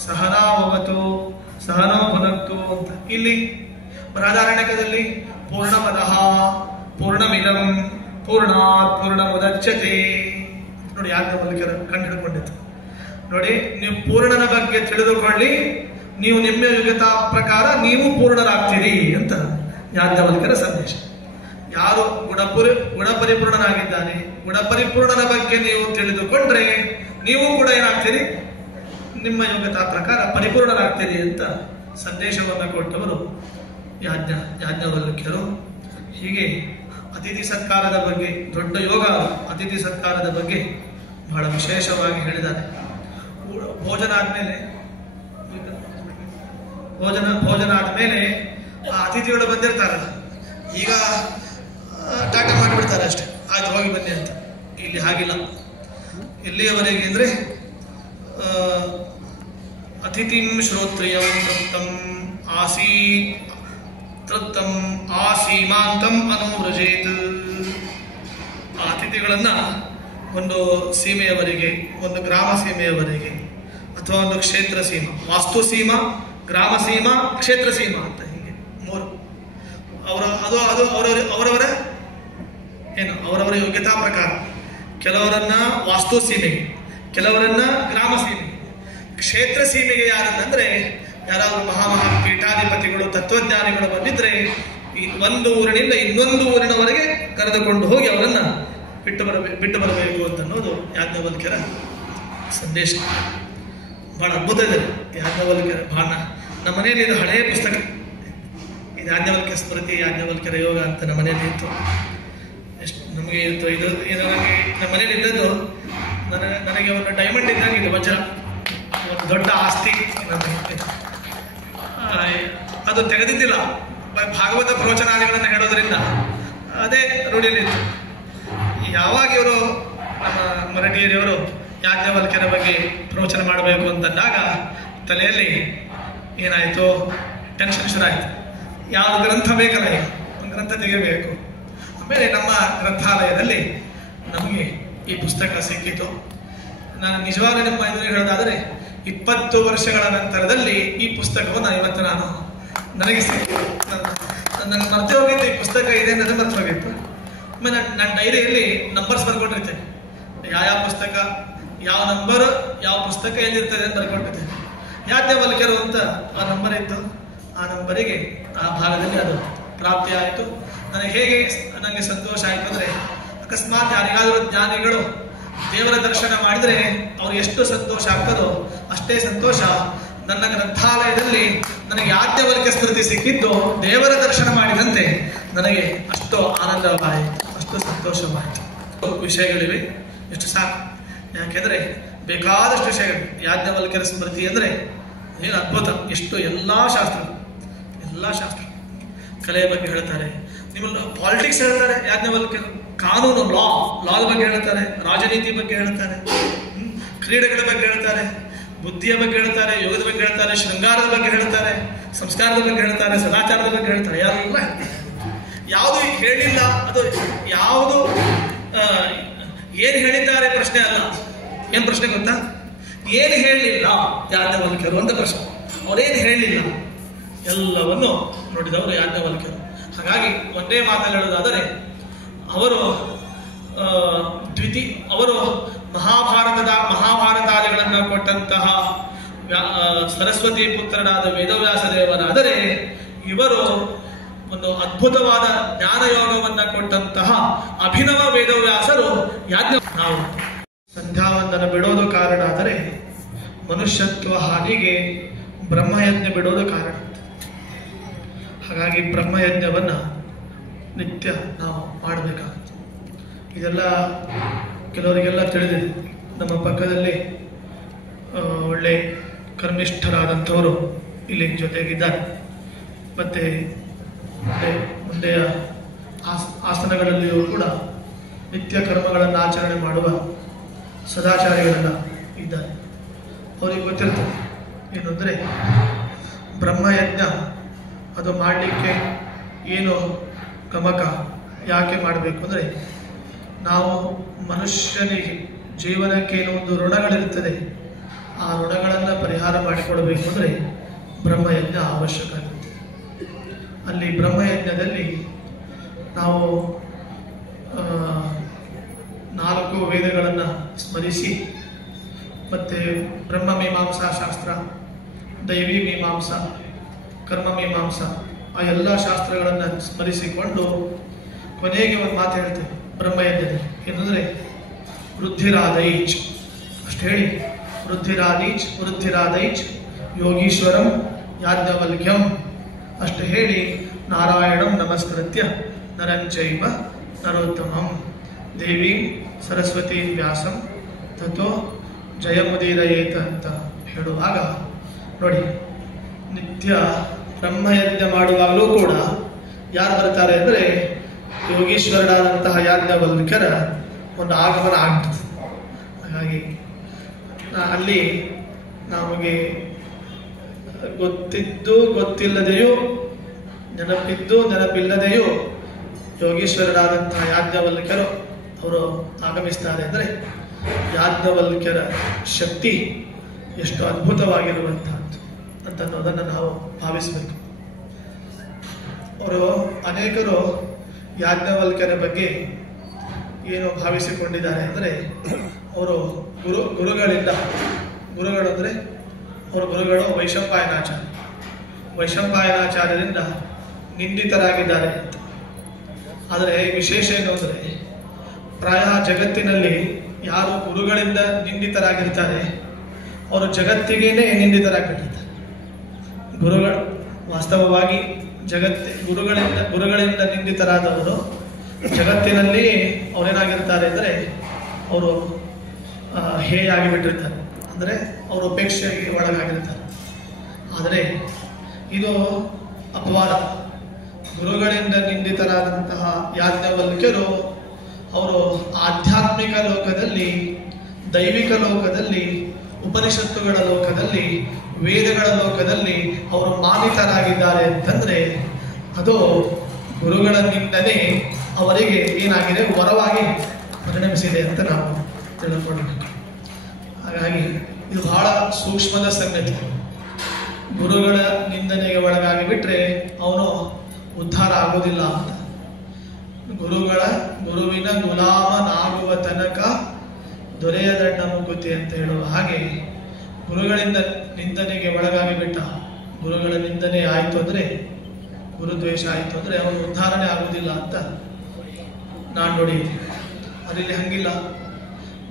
ಸಹನಾವತು ಸಹನೋ ಭುನಕ್ತು ಅಂತ. ಇಲ್ಲಿ ಬೃಹದಾರಣ್ಯಕದಲ್ಲಿ ಪೂರ್ಣಮದಃ ಪೂರ್ಣಮಿದಂ ಪೂರ್ಣಾತ್ ಪೂರ್ಣಮುದಚ್ಯತೆ. ನೋಡಿ ಯಾಜ್ಞವಲ್ಕ್ಯರು ಕಂಡು ಹಿಡ್ಕೊಂಡಿತ್ತು. ನೋಡಿ, ನೀವು ಪೂರ್ಣನ ಬಗ್ಗೆ ತಿಳಿದುಕೊಳ್ಳಿ, ನೀವು ನಿಮ್ಮ ಯೋಗ್ಯತಾ ಪ್ರಕಾರ ನೀವು ಪೂರ್ಣರಾಗ್ತೀರಿ ಅಂತ ಯಾಜ್ಞವಲ್ಕ್ಯರ ಸಂದೇಶ. ಯಾರು ಗುಣಪರಿಪೂರ್ಣನಾಗಿದ್ದಾನೆ, ಗುಣಪರಿಪೂರ್ಣನ ಬಗ್ಗೆ ನೀವು ತಿಳಿದುಕೊಂಡ್ರೆ ನೀವು ಕೂಡ ಏನಾಗ್ತೀರಿ, ನಿಮ್ಮ ಯೋಗ್ಯತಾ ಪ್ರಕಾರ ಪರಿಪೂರ್ಣರಾಗ್ತೀರಿ ಅಂತ ಸಂದೇಶವನ್ನು ಕೊಟ್ಟವರು ಯಾಜ್ಞವಲ್ಕ್ಯರು. ಹೀಗೆ ಅತಿಥಿ ಸತ್ಕಾರದ ಬಗ್ಗೆ, ದೊಡ್ಡ ಯೋಗ ಅತಿಥಿ ಸತ್ಕಾರದ ಬಗ್ಗೆ ಬಹಳ ವಿಶೇಷವಾಗಿ ಹೇಳಿದ್ದಾರೆ. ಭೋಜನ ಆದ್ಮೇಲೆ ಆ ಅತಿಥಿಗಳು ಬಂದಿರ್ತಾರಲ್ಲ, ಈಗ ಟಾಟಾ ಮಾಡಿಬಿಡ್ತಾರೆ ಅಷ್ಟೇ, ಆಯ್ತು ಹೋಗಿ ಬನ್ನಿ ಅಂತ. ಇಲ್ಲಿ ಹಾಗಿಲ್ಲ. ಎಲ್ಲಿಯವರೆಗೆ ಅಂದರೆ ಅತಿಥಿಂ ಶ್ರೋತ್ರಿಯಂ ತೃಪ್ತಂ ಆಸೀಮಾಂತಂ ಅನುವ್ರಜೇತ್. ಆ ಅತಿಥಿಗಳನ್ನು ಒಂದು ಸೀಮೆಯವರೆಗೆ, ಒಂದು ಗ್ರಾಮ ಸೀಮೆಯವರೆಗೆ, ಅಥವಾ ಒಂದು ಕ್ಷೇತ್ರ ಸೀಮಾ, ವಾಸ್ತು ಸೀಮಾ, ಗ್ರಾಮ ಸೀಮಾ, ಕ್ಷೇತ್ರ ಸೀಮಾ ಅಂತ ಹೀಗೆ 3. ಅವರವರ ಯೋಗ್ಯತಾ ಪ್ರಕಾರ ಕೆಲವರನ್ನ ವಾಸ್ತು ಸೀಮೆಗೆ, ಕೆಲವರನ್ನ ಗ್ರಾಮ ಸೀಮೆಗೆ, ಕ್ಷೇತ್ರ ಸೀಮೆಗೆ ಯಾರಂದ್ರೆ ಯಾರಾದರೂ ಮಹಾ ಪೀಠಾಧಿಪತಿಗಳು, ತತ್ವಜ್ಞಾನಿಗಳು ಬಂದಿದ್ರೆ ಒಂದು ಊರಿನಿಂದ ಇನ್ನೊಂದು ಊರಿನವರೆಗೆ ಕರೆದುಕೊಂಡು ಹೋಗಿ ಅವರನ್ನ ಬಿಟ್ಟು ಬರಬೇಕು ಅಂತ ಅನ್ನೋದು ಯಾಜ್ಞವಲ್ಕ್ಯರ ಸಂದೇಶ. ಬಹಳ ಅದ್ಭುತ ಇದೆ ಯಾಜ್ಞವಲ್ಕ್ಯರ. ಬಹಳ ನಮ್ಮ ಮನೆಯಲ್ಲಿ ಇದು ಹಳೆಯ ಪುಸ್ತಕ, ಇದು ಯಾಜ್ಞವಲ್ಕ್ಯ ಸ್ಮೃತಿ, ಯಾಜ್ಞವಲ್ಕ್ಯರ ಯೋಗ ಅಂತ ನಮ್ಮ ಮನೆಯಲ್ಲಿ ಇತ್ತು. ಎಷ್ಟು ನಮಗೆ ಇತ್ತು ಇದು ನಮ್ಮ ಮನೇಲಿ ಇದ್ದದ್ದು. ನನಗೆ ಒಂದು ಡೈಮಂಡ್ ಇದ್ದಾಗ ಇದು ವಜ್ರ, ಒಂದು ದೊಡ್ಡ ಆಸ್ತಿ. ಅದು ತೆಗೆದಿದ್ದಿಲ್ಲ, ಭಾಗವತ ಪ್ರವಚನಾದಿಗಳನ್ನು ಹೇಳೋದ್ರಿಂದ ಅದೇ ರೂಢಿಯಲ್ಲಿತ್ತು. ಯಾವಾಗ ಇವರು ನಮ್ಮ ಮರಾಠಿಯರಿವರು ಯಾಜ್ಞವಲ್ಕ್ಯರ ಬಗ್ಗೆ ಪ್ರವಚನ ಮಾಡಬೇಕು ಅಂತಂದಾಗ ತಲೆಯಲ್ಲಿ ಏನಾಯಿತು, ಟೆನ್ಷನ್ ಶುರುವಾಯಿತು. ಯಾವ ಗ್ರಂಥ ಬೇಕಲ್ಲ, ಒಂದು ಗ್ರಂಥ ತೆಗೆಯಬೇಕು. ಆಮೇಲೆ ನಮ್ಮ ಗ್ರಂಥಾಲಯದಲ್ಲಿ ನಮಗೆ ಈ ಪುಸ್ತಕ ಸಿಕ್ಕಿತು. ನಾನು ನಿಜವಾಗ ನಿಮ್ಮ ಎದುರು ಹೇಳೋದಾದರೆ 20 ವರ್ಷಗಳ ನಂತರದಲ್ಲಿ ಈ ಪುಸ್ತಕವನ್ನು ಇವತ್ತು ನನಗೆ ಸಿಕ್ಕಿತು. ನನಗೆ ಮರ್ತೆ ಹೋಗಿತ್ತು, ಈ ಪುಸ್ತಕ ಇದೆ ನನಗೆ ಮರ್ತೆ ಹೋಗಿತ್ತು. ಆಮೇಲೆ ನನ್ನ ಡೈರಿಯಲ್ಲಿ ನಂಬರ್ಸ್ ಬರ್ಕೊಂಡಿರ್ತೇನೆ, ಯಾವ ಪುಸ್ತಕ, ಯಾವ ನಂಬರ್, ಯಾವ ಪುಸ್ತಕ ಎಲ್ಲಿರ್ತದೆ ಅಂತ ಬರ್ಕೊಂಡಿರ್ತೇನೆ. ಯಾಜ್ಞವಲ್ಕ್ಯರು ಅಂತ ಆ ನಂಬರ್ ಇತ್ತು. ಆ ನಂಬರಿಗೆ ಆ ಭಾಗದಲ್ಲಿ ಅದು ಪ್ರಾಪ್ತಿ ಆಯಿತು. ನನಗೆ ಸಂತೋಷ ಆಯಿತು ಅಂದರೆ, ಅಕಸ್ಮಾತ್ ಯಾರಿಗಾದರೂ ಜ್ಞಾನಿಗಳು ದೇವರ ದರ್ಶನ ಮಾಡಿದರೆ ಅವ್ರಿಗೆ ಎಷ್ಟು ಸಂತೋಷ ಆಗ್ತದೋ ಅಷ್ಟೇ ಸಂತೋಷ ನನ್ನ ಗ್ರಂಥಾಲಯದಲ್ಲಿ ನನಗೆ ಯಾಜ್ಞವಲ್ಕ್ಯ ಸ್ಮೃತಿ ಸಿಕ್ಕಿದ್ದು ದೇವರ ದರ್ಶನ ಮಾಡಿದಂತೆ ನನಗೆ ಅಷ್ಟು ಆನಂದವಾಯಿತು, ಅಷ್ಟು ಸಂತೋಷವಾಯಿತು. ವಿಷಯಗಳಿವೆ, ಎಷ್ಟು ಸಾಕು. ಯಾಕೆಂದರೆ ಬೇಕಾದಷ್ಟು ವಿಷಯಗಳು. ಯಾಜ್ಞವಲ್ಕ್ಯರ ಸ್ಮೃತಿ ಅಂದರೆ ಏನು ಅದ್ಭುತ. ಎಷ್ಟು ಎಲ್ಲ ಶಾಸ್ತ್ರ ಕಲೆಯ ಬಗ್ಗೆ ಹೇಳ್ತಾರೆ, ನಿಮ್ಮನ್ನು ಪಾಲಿಟಿಕ್ಸ್ ಹೇಳ್ತಾರೆ ಯಾಜ್ಞವಲ್ಕ್ಯರು, ಕಾನೂನು ಲಾದ ಬಗ್ಗೆ ಹೇಳ್ತಾರೆ, ರಾಜನೀತಿ ಬಗ್ಗೆ ಹೇಳ್ತಾರೆ, ಕ್ರೀಡೆಗಳ ಬಗ್ಗೆ ಹೇಳ್ತಾರೆ, ಬುದ್ಧಿಯ ಬಗ್ಗೆ ಹೇಳ್ತಾರೆ, ಯೋಗದ ಬಗ್ಗೆ ಹೇಳ್ತಾರೆ, ಶೃಂಗಾರದ ಬಗ್ಗೆ ಹೇಳ್ತಾರೆ, ಸಂಸ್ಕಾರದ ಬಗ್ಗೆ ಹೇಳ್ತಾರೆ, ಸದಾಚಾರದ ಬಗ್ಗೆ ಹೇಳ್ತಾರೆ. ಎಲ್ಲ ಯಾವುದು ಹೇಳಿಲ್ಲ, ಅದು ಯಾವುದು ಏನು ಹೇಳಿದ್ದಾರೆ ಪ್ರಶ್ನೆ ಅಲ್ಲ. ಏನು ಪ್ರಶ್ನೆ ಗೊತ್ತಾ? ಏನು ಹೇಳಲಿಲ್ಲ ಯಾಜ್ಞವಲ್ಕ್ಯರು ಅಂತ ಪ್ರಶ್ನೆ. ಅವರೇನು ಹೇಳಲಿಲ್ಲ ಎಲ್ಲವನ್ನು ನೋಡಿದವರು ಯಾಜ್ಞವಲ್ಕ್ಯರು. ಹಾಗಾಗಿ ಒಂದೇ ಮಾತಲ್ಲಿ ಹೇಳೋದಾದರೆ ಅವರು ಮಹಾಭಾರತಾದಿಗಳನ್ನು ಕೊಟ್ಟಂತಹ ಸರಸ್ವತಿ ಪುತ್ರನಾದ ವೇದವ್ಯಾಸ ದೇವರಾದರೆ, ಇವರು ಒಂದು ಅದ್ಭುತವಾದ ಜ್ಞಾನಯೋಗವನ್ನು ಕೊಟ್ಟಂತಹ ಅಭಿನವ ವೇದವ್ಯಾಸರು ನಾವು ಸಂಧ್ಯಾವಂದನ ಬಿಡೋದು ಕಾರಣ ಆದರೆ ಮನುಷ್ಯತ್ವ ಹಾನಿಗೆ ಬ್ರಹ್ಮಯಜ್ಞ ಬಿಡೋದು ಕಾರಣ. ಹಾಗಾಗಿ ಬ್ರಹ್ಮಯಜ್ಞವನ್ನು ನಿತ್ಯ ನಾವು ಮಾಡಬೇಕಾಗುತ್ತೆ. ಇದೆಲ್ಲ ಕೆಲವರಿಗೆಲ್ಲ ತಿಳಿದಿದೆ. ನಮ್ಮ ಪಕ್ಕದಲ್ಲಿ ಒಳ್ಳೆ ಕರ್ಮಿಷ್ಠರಾದಂಥವರು ಇಲ್ಲಿ ಜೊತೆಗಿದ್ದಾರೆ. ಮತ್ತು ಮುಂದೆಯ ಆಸನಗಳಲ್ಲಿಯೂ ಕೂಡ ನಿತ್ಯ ಕರ್ಮಗಳನ್ನು ಆಚರಣೆ ಮಾಡುವ ಸದಾಚಾರಿಗಳೆಲ್ಲ ಇದ್ದಾರೆ. ಅವರಿಗೆ ಗೊತ್ತಿರ್ತದೆ ಏನು ಅಂದರೆ, ಬ್ರಹ್ಮಯಜ್ಞ ಅದು ಮಾಡಲಿಕ್ಕೆ ಏನು ಗಮಕ, ಯಾಕೆ ಮಾಡಬೇಕು ಅಂದರೆ, ನಾವು ಮನುಷ್ಯನಿಗೆ ಜೀವನಕ್ಕೇನೋ ಒಂದು ಋಣಗಳಿರ್ತದೆ, ಆ ಋಣಗಳನ್ನು ಪರಿಹಾರ ಮಾಡಿಕೊಡಬೇಕು ಅಂದರೆ ಬ್ರಹ್ಮಯಜ್ಞ ಅವಶ್ಯಕ ಆಗುತ್ತೆ. ಅಲ್ಲಿ ಬ್ರಹ್ಮಯಜ್ಞದಲ್ಲಿ ನಾವು 4 ವೇದಗಳನ್ನು ಸ್ಮರಿಸಿ, ಮತ್ತು ಬ್ರಹ್ಮಮೀಮಾಂಸಾ ಶಾಸ್ತ್ರ, ದೈವಿ ಮೀಮಾಂಸಾ, ಕರ್ಮ ಮೀಮಾಂಸಾ, ಆ ಎಲ್ಲ ಶಾಸ್ತ್ರಗಳನ್ನು ಸ್ಮರಿಸಿಕೊಂಡು ಕೊನೆಗೆ ಒಂದು ಮಾತು ಹೇಳ್ತೇವೆ ಬ್ರಹ್ಮಯಜ್ಞದಲ್ಲಿ. ಏನಂದರೆ ವೃದ್ಧಿರಾದೈಚ್, ಅಷ್ಟು ಹೇಳಿ, ವೃದ್ಧಿರಾದೈಚ್ ಯೋಗೀಶ್ವರಂ ಯಾಜ್ಞವಲ್ಕ್ಯಂ ಅಷ್ಟು ಹೇಳಿ ನಾರಾಯಣಂ ನಮಸ್ಕೃತ್ಯ ನರಂಚೈವ ನರೋತ್ತಮಂ ದೇವಿ ಸರಸ್ವತಿ ವ್ಯಾಸಂ ತಥೋ ಜಯಮುದೀರಯೇತ ಅಂತ ಹೇಳುವಾಗ ನೋಡಿ, ನಿತ್ಯ ಬ್ರಹ್ಮಯಜ್ಞ ಮಾಡುವಾಗಲೂ ಕೂಡ ಯಾರು ಬರ್ತಾರೆ ಅಂದರೆ ಯೋಗೀಶ್ವರನಾದಂತಹ ಯಾಜ್ಞವಲ್ಕ್ಯರ ಒಂದು ಆಗಮನ ಆಗ್ತದೆ. ಹಾಗಾಗಿ ಅಲ್ಲಿ ನಮಗೆ ಗೊತ್ತಿದ್ದು ಗೊತ್ತಿಲ್ಲದೆಯೂ, ನೆನಪಿದ್ದು ನೆನಪಿಲ್ಲದೆಯೂ ಯೋಗೀಶ್ವರರಾದಂತಹ ಯಾಜ್ಞವಲ್ಕ್ಯರು ಅವರು ಆಗಮಿಸ್ತಾರೆ ಅಂದರೆ ಯಾಜ್ಞವಲ್ಕ್ಯರ ಶಕ್ತಿ ಎಷ್ಟು ಅದ್ಭುತವಾಗಿರುವಂತಹದ್ದು ಅಂತ ಅನ್ನೋದನ್ನು ನಾವು ಭಾವಿಸಬೇಕು. ಅವರು ಅನೇಕರು ಯಾಜ್ಞವಲ್ಕ್ಯರ ಬಗ್ಗೆ ಏನು ಭಾವಿಸಿಕೊಂಡಿದ್ದಾರೆ ಅಂದರೆ ಅವರು ಗುರುಗಳು ಅಂದರೆ ಅವರ ಗುರುಗಳು ವೈಶಂಪಾಯನಾಚಾರ್ಯರಿಂದ ನಿಂದಿತರಾಗಿದ್ದಾರೆ ಅಂತ. ಆದರೆ ವಿಶೇಷ ಏನು ಅಂದರೆ ಪ್ರಾಯ ಜಗತ್ತಿನಲ್ಲಿ ಯಾರು ಗುರುಗಳಿಂದ ನಿಂದಿತರಾಗಿರ್ತಾರೆ ಅವರು ಜಗತ್ತಿಗೇನೆ ನಿಂದಿತರಾಗ್ಬಿಟ್ಟಿರ್ತಾರೆ. ಗುರುಗಳು ವಾಸ್ತವವಾಗಿ ಗುರುಗಳಿಂದ ನಿಂದಿತರಾದವರು ಜಗತ್ತಿನಲ್ಲಿ ಅವರೇನಾಗಿರ್ತಾರೆ ಅಂದರೆ ಅವರು ಹೇಯ ಆಗಿಬಿಟ್ಟಿರ್ತಾರೆ, ಅಂದರೆ ಅವರು ಉಪೇಕ್ಷೆಗೆ ಒಳಗಾಗಿರ್ತಾರೆ. ಆದರೆ ಇದು ಅಪವಾದ. ಗುರುಗಳಿಂದ ನಿಂದಿತರಾದಂತಹ ಯಾಜ್ಞವಲ್ಕ್ಯರು ಅವರು ಆಧ್ಯಾತ್ಮಿಕ ಲೋಕದಲ್ಲಿ, ದೈವಿಕ ಲೋಕದಲ್ಲಿ, ಉಪನಿಷತ್ತುಗಳ ಲೋಕದಲ್ಲಿ, ವೇದಗಳ ಲೋಕದಲ್ಲಿ ಅವರು ಮಾನಿತರಾಗಿದ್ದಾರೆ ಅಂತಂದರೆ ಅದು ಗುರುಗಳಿಂದಲೇ ಅವರಿಗೆ ಏನಾಗಿದೆ, ವರವಾಗಿ ಪರಿಣಮಿಸಿದೆ ಅಂತ ನಾವು ತಿಳ್ಕೊಳ್ಬೇಕು. ಹಾಗಾಗಿ ಇದು ಬಹಳ ಸೂಕ್ಷ್ಮದ ಸಂಗತಿ. ಗುರುಗಳ ನಿಂದನೆಗೆ ಒಳಗಾಗಿ ಬಿಟ್ಟರೆ ಅವನು ಉದ್ಧಾರ ಆಗೋದಿಲ್ಲ ಅಂತ. ಗುರುವಿನ ಗುಲಾಮನಾಗುವ ತನಕ ದೊರೆಯದಣ್ಣ ಮುಗುತಿ ಅಂತ ಹೇಳುವ ಹಾಗೆ ಗುರುಗಳಿಂದ ನಿಂದನೆಗೆ ಒಳಗಾಗಿ ಬಿಟ್ಟ, ಗುರುಗಳ ನಿಂದನೆ ಆಯಿತು ಅಂದರೆ, ಗುರುದ್ವೇಷ ಆಯಿತು ಅಂದರೆ ಅವನು ಉದ್ಧಾರಣೆ ಆಗುವುದಿಲ್ಲ ಅಂತ ನಾನು ನೋಡಿ. ಅದರಲ್ಲಿ ಹಂಗಿಲ್ಲ.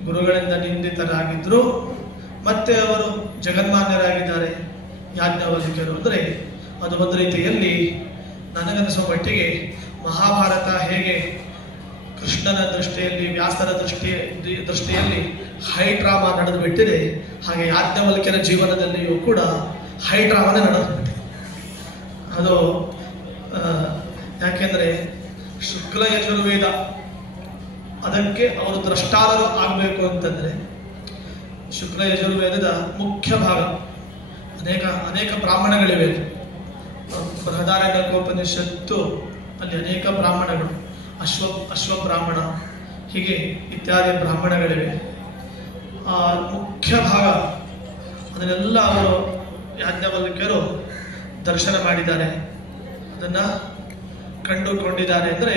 ಗುರುಗಳಿಂದ ನಿಂದಿತರಾಗಿದ್ದರು ಮತ್ತೆ ಅವರು ಜಗನ್ಮಾನ್ಯರಾಗಿದ್ದಾರೆ ಯಾಜ್ಞವಲ್ಕ್ಯರು ಅಂದರೆ ಅದು ಒಂದು ರೀತಿಯಲ್ಲಿ ನನಗನ್ನಿಸುವ ಮಟ್ಟಿಗೆ ಮಹಾಭಾರತ ಹೇಗೆ ಕೃಷ್ಣನ ದೃಷ್ಟಿಯಲ್ಲಿ, ವ್ಯಾಸರ ದೃಷ್ಟಿಯಲ್ಲಿ ಹೈ ಡ್ರಾಮಾ ನಡೆದು ಬಿಟ್ಟಿದೆ, ಹಾಗೆ ಯಾಜ್ಞವಲ್ಕ್ಯರ ಜೀವನದಲ್ಲಿಯೂ ಕೂಡ ಹೈ ಡ್ರಾಮಾನೇ ನಡೆದು ಬಿಟ್ಟಿದೆ. ಅದು ಯಾಕೆಂದರೆ ಶುಕ್ಲ ಯಜುರ್ವೇದ ಅದಕ್ಕೆ ಅವರು ದ್ರಷ್ಟಾರರು ಆಗಬೇಕು ಅಂತಂದರೆ ಶುಕ್ಲ ಯಜುರ್ವೇದದ ಮುಖ್ಯ ಭಾಗ ಅನೇಕ ಬ್ರಾಹ್ಮಣಗಳಿವೆ. ಬೃಹದಾರಣ್ಯಕೋಪನಿಷತ್ತು ಅಲ್ಲಿ ಅನೇಕ ಬ್ರಾಹ್ಮಣಗಳು, ಅಶ್ವಬ್ರಾಹ್ಮಣ ಹೀಗೆ ಇತ್ಯಾದಿ ಬ್ರಾಹ್ಮಣಗಳಿವೆ. ಆ ಮುಖ್ಯ ಭಾಗ ಅದನ್ನೆಲ್ಲ ಅವರು ಯಾಜ್ಞವಲ್ಕ್ಯರು ದರ್ಶನ ಮಾಡಿದ್ದಾರೆ, ಅದನ್ನು ಕಂಡುಕೊಂಡಿದ್ದಾರೆ ಅಂದರೆ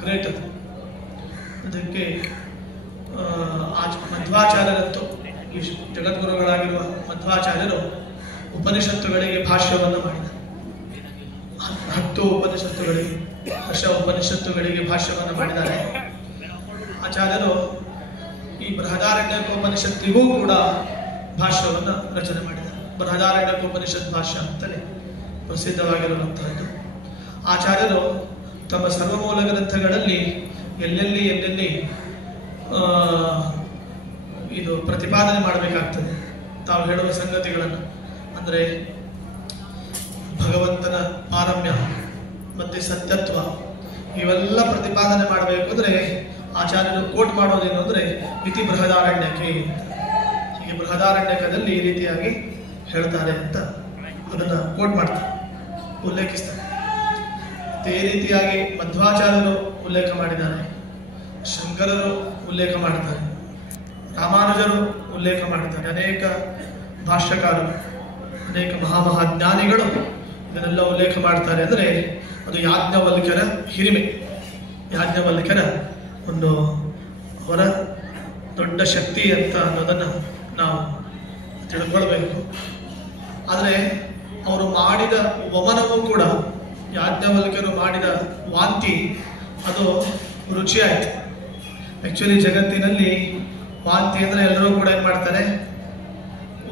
ಗ್ರೇಟ್. ಅದು ಅದಕ್ಕೆ ಮಧ್ವಾಚಾರ್ಯರಂತೂ, ಈ ಜಗದ್ಗುರುಗಳಾಗಿರುವ ಮಧ್ವಾಚಾರ್ಯರು ಉಪನಿಷತ್ತುಗಳಿಗೆ ಭಾಷ್ಯವನ್ನು ಮಾಡಿದ್ದಾರೆ. 10 ಉಪನಿಷತ್ತುಗಳಿಗೆ, 10 ಉಪನಿಷತ್ತುಗಳಿಗೆ ಭಾಷ್ಯವನ್ನು ಮಾಡಿದ್ದಾರೆ ಆಚಾರ್ಯರು. ಈ ಬೃಹದಾರಣ್ಯಕೋಪನಿಷತ್ತಿಗೂ ಕೂಡ ಭಾಷ್ಯವನ್ನು ರಚನೆ ಮಾಡಿದ್ದಾರೆ. ಬೃಹದಾರಣ್ಯಕೋಪನಿಷತ್ ಭಾಷ್ಯ ಅಂತಲೇ ಪ್ರಸಿದ್ಧವಾಗಿರುವಂತಹದ್ದು. ಆಚಾರ್ಯರು ತಮ್ಮ ಸರ್ವಮೂಲ ಗ್ರಂಥಗಳಲ್ಲಿ ಎಲ್ಲೆಲ್ಲಿ ಇದು ಪ್ರತಿಪಾದನೆ ಮಾಡಬೇಕಾಗ್ತದೆ ತಾವು ಹೇಳುವ ಸಂಗತಿಗಳನ್ನು. ಅಂದರೆ ಭಗವಂತನ ಪಾರಮ್ಯ ಮತ್ತು ಸತ್ಯತ್ವ ಇವೆಲ್ಲ ಪ್ರತಿಪಾದನೆ ಮಾಡಬೇಕು ಅಂದರೆ ಆಚಾರ್ಯರು ಕೋಟ್ ಮಾಡೋದೇನು ಅಂದರೆ ಇತಿ ಬೃಹದಾರಣ್ಯಕ್ಕೆ, ಹೀಗೆ ಬೃಹದಾರಣ್ಯಕದಲ್ಲಿ ಈ ರೀತಿಯಾಗಿ ಹೇಳ್ತಾರೆ ಅಂತ ಅದನ್ನು ಕೋಟ್ ಮಾಡ್ತಾರೆ, ಉಲ್ಲೇಖಿಸ್ತಾರೆ. ಈ ರೀತಿಯಾಗಿ ಮಧ್ವಾಚಾರ್ಯರು ಉಲ್ಲೇಖ ಮಾಡಿದ್ದಾರೆ, ಶಂಕರರು ಉಲ್ಲೇಖ ಮಾಡ್ತಾರೆ, ರಾಮಾನುಜರು ಉಲ್ಲೇಖ ಮಾಡ್ತಾರೆ, ಅನೇಕ ಭಾಷ್ಯಕಾರರು, ಅನೇಕ ಮಹಾಜ್ಞಾನಿಗಳು ಇದನ್ನೆಲ್ಲ ಉಲ್ಲೇಖ ಮಾಡ್ತಾರೆ. ಅಂದರೆ ಅದು ಯಾಜ್ಞವಲ್ಕ್ಯರ ಹಿರಿಮೆ, ಯಾಜ್ಞವಲ್ಕ್ಯರ ಒಂದು ಅವರ ದೊಡ್ಡ ಶಕ್ತಿ ಅಂತ ಅನ್ನೋದನ್ನು ನಾವು ತಿಳ್ಕೊಳ್ಬೇಕು. ಆದರೆ ಅವರು ಮಾಡಿದ ವಮನವೂ ಕೂಡ, ಯಾಜ್ಞವಲ್ಕ್ಯರು ಮಾಡಿದ ವಾಂತಿ ಅದು ರುಚಿಯಾಯಿತು. ಆ್ಯಕ್ಚುಲಿ ಜಗತ್ತಿನಲ್ಲಿ ವಾಂತಿ ಅಂದರೆ ಎಲ್ಲರೂ ಕೂಡ ಏನು ಮಾಡ್ತಾರೆ,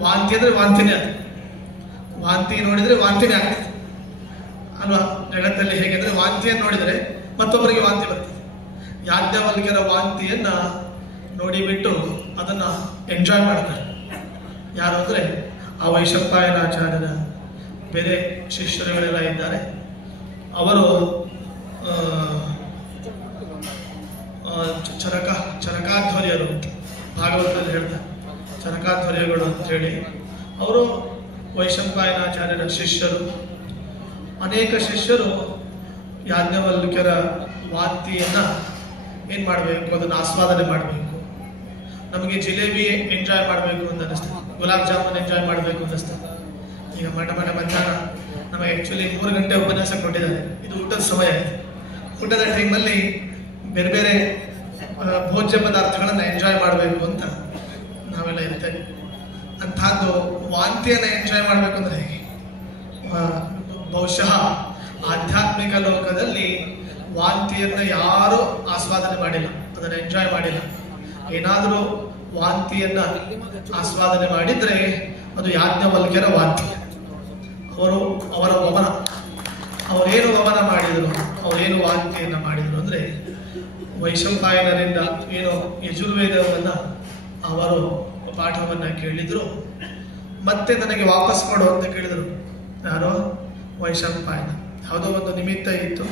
ವಾಂತಿ ಅಂದರೆ ವಾಂತಿನೇ, ಅದು ವಾಂತಿ ನೋಡಿದರೆ ವಾಂತಿನೇ ಆಗ್ತದೆ ಅಲ್ವಾ? ಜಗತ್ತಲ್ಲಿ ಹೇಗೆಂದರೆ ವಾಂತಿಯನ್ನು ನೋಡಿದರೆ ಮತ್ತೊಬ್ಬರಿಗೆ ವಾಂತಿ ಬರ್ತದೆ. ಯಾಜ್ಞವಲ್ಕ್ಯರ ವಾಂತಿಯನ್ನು ನೋಡಿಬಿಟ್ಟು ಅದನ್ನು ಎಂಜಾಯ್ ಮಾಡ್ತಾರೆ. ಯಾರು ಅಂದರೆ ಆ ವೈಶಂಪಾಯನಾಚಾರ್ಯರ ಬೇರೆ ಶಿಷ್ಯರುಗಳೆಲ್ಲ ಇದ್ದಾರೆ. ಅವರು ಚರಕಾಧ್ವರ್ಯರು ಅಂತ ಭಾಗವತದಲ್ಲಿ ಹೇಳ್ತಾರೆ. ಚರಕಾಧ್ವರ್ಯಗಳು ಅಂತೇಳಿ ಅವರು ವೈಶಂಪಾಯನಾಚಾರ್ಯರ ಶಿಷ್ಯರು. ಅನೇಕ ಶಿಷ್ಯರು ಯಾಜ್ಞವಲ್ಕ್ಯರ ವಾಂತಿಯನ್ನು ಏನು ಮಾಡಬೇಕು, ಅದನ್ನು ಆಸ್ವಾದನೆ ಮಾಡಬೇಕು. ನಮಗೆ ಜಿಲೇಬಿ ಎಂಜಾಯ್ ಮಾಡಬೇಕು ಅಂತ ಅನ್ನಿಸ್ತದೆ, ಗುಲಾಬ್ ಜಾಮೂನ್ ಎಂಜಾಯ್ ಮಾಡಬೇಕು ಅನ್ನಿಸ್ತದೆ. ಈಗ ಮಧ್ಯಾಹ್ನ ನಮಗೆ ಆ್ಯಕ್ಚುಲಿ 3 ಗಂಟೆ ಉಪನ್ಯಾಸ ಕೊಟ್ಟಿದ್ದಾರೆ. ಇದು ಊಟದ ಸಮಯ ಇದೆ. ಊಟದ ಟೈಮಲ್ಲಿ ಬೇರೆ ಬೇರೆ ಭೋಜ್ಯ ಪದಾರ್ಥಗಳನ್ನು ಎಂಜಾಯ್ ಮಾಡಬೇಕು ಅಂತ ನಾವೆಲ್ಲ ಇರ್ತೇವೆ. ಅಂಥದ್ದು ವಾಂತಿಯನ್ನು ಎಂಜಾಯ್ ಮಾಡಬೇಕು ಅಂದರೆ ಹೇಗೆ? ಬಹುಶಃ ಆಧ್ಯಾತ್ಮಿಕ ಲೋಕದಲ್ಲಿ ವಾಂತಿಯನ್ನು ಯಾರೂ ಆಸ್ವಾದನೆ ಮಾಡಿಲ್ಲ, ಅದನ್ನು ಎಂಜಾಯ್ ಮಾಡಿಲ್ಲ. ಏನಾದರೂ ವಾಂತಿಯನ್ನು ಆಸ್ವಾದನೆ ಮಾಡಿದರೆ ಅದು ಯಾಜ್ಞವಲ್ಕ್ಯರ ವಾಂತಿ. ಅವರ ವಮನ, ಅವರೇನು ವಮನ ಮಾಡಿದರು, ಅವರೇನು ವಾಂತಿಯನ್ನು ಮಾಡಿದರು ಅಂದರೆ ವೈಶಂಪಾಯನರಿಂದ ಏನು ಯಜುರ್ವೇದವನ್ನು ಅವರು ಪಾಠವನ್ನು ಕೇಳಿದರು. ಮತ್ತೆ ನನಗೆ ವಾಪಸ್ ಕೊಡು ಅಂತ ಕೇಳಿದರು. ಯಾರೋ ವೈಶಂಪಾಯನ. ಯಾವುದೋ ಒಂದು ನಿಮಿತ್ತ ಇತ್ತು.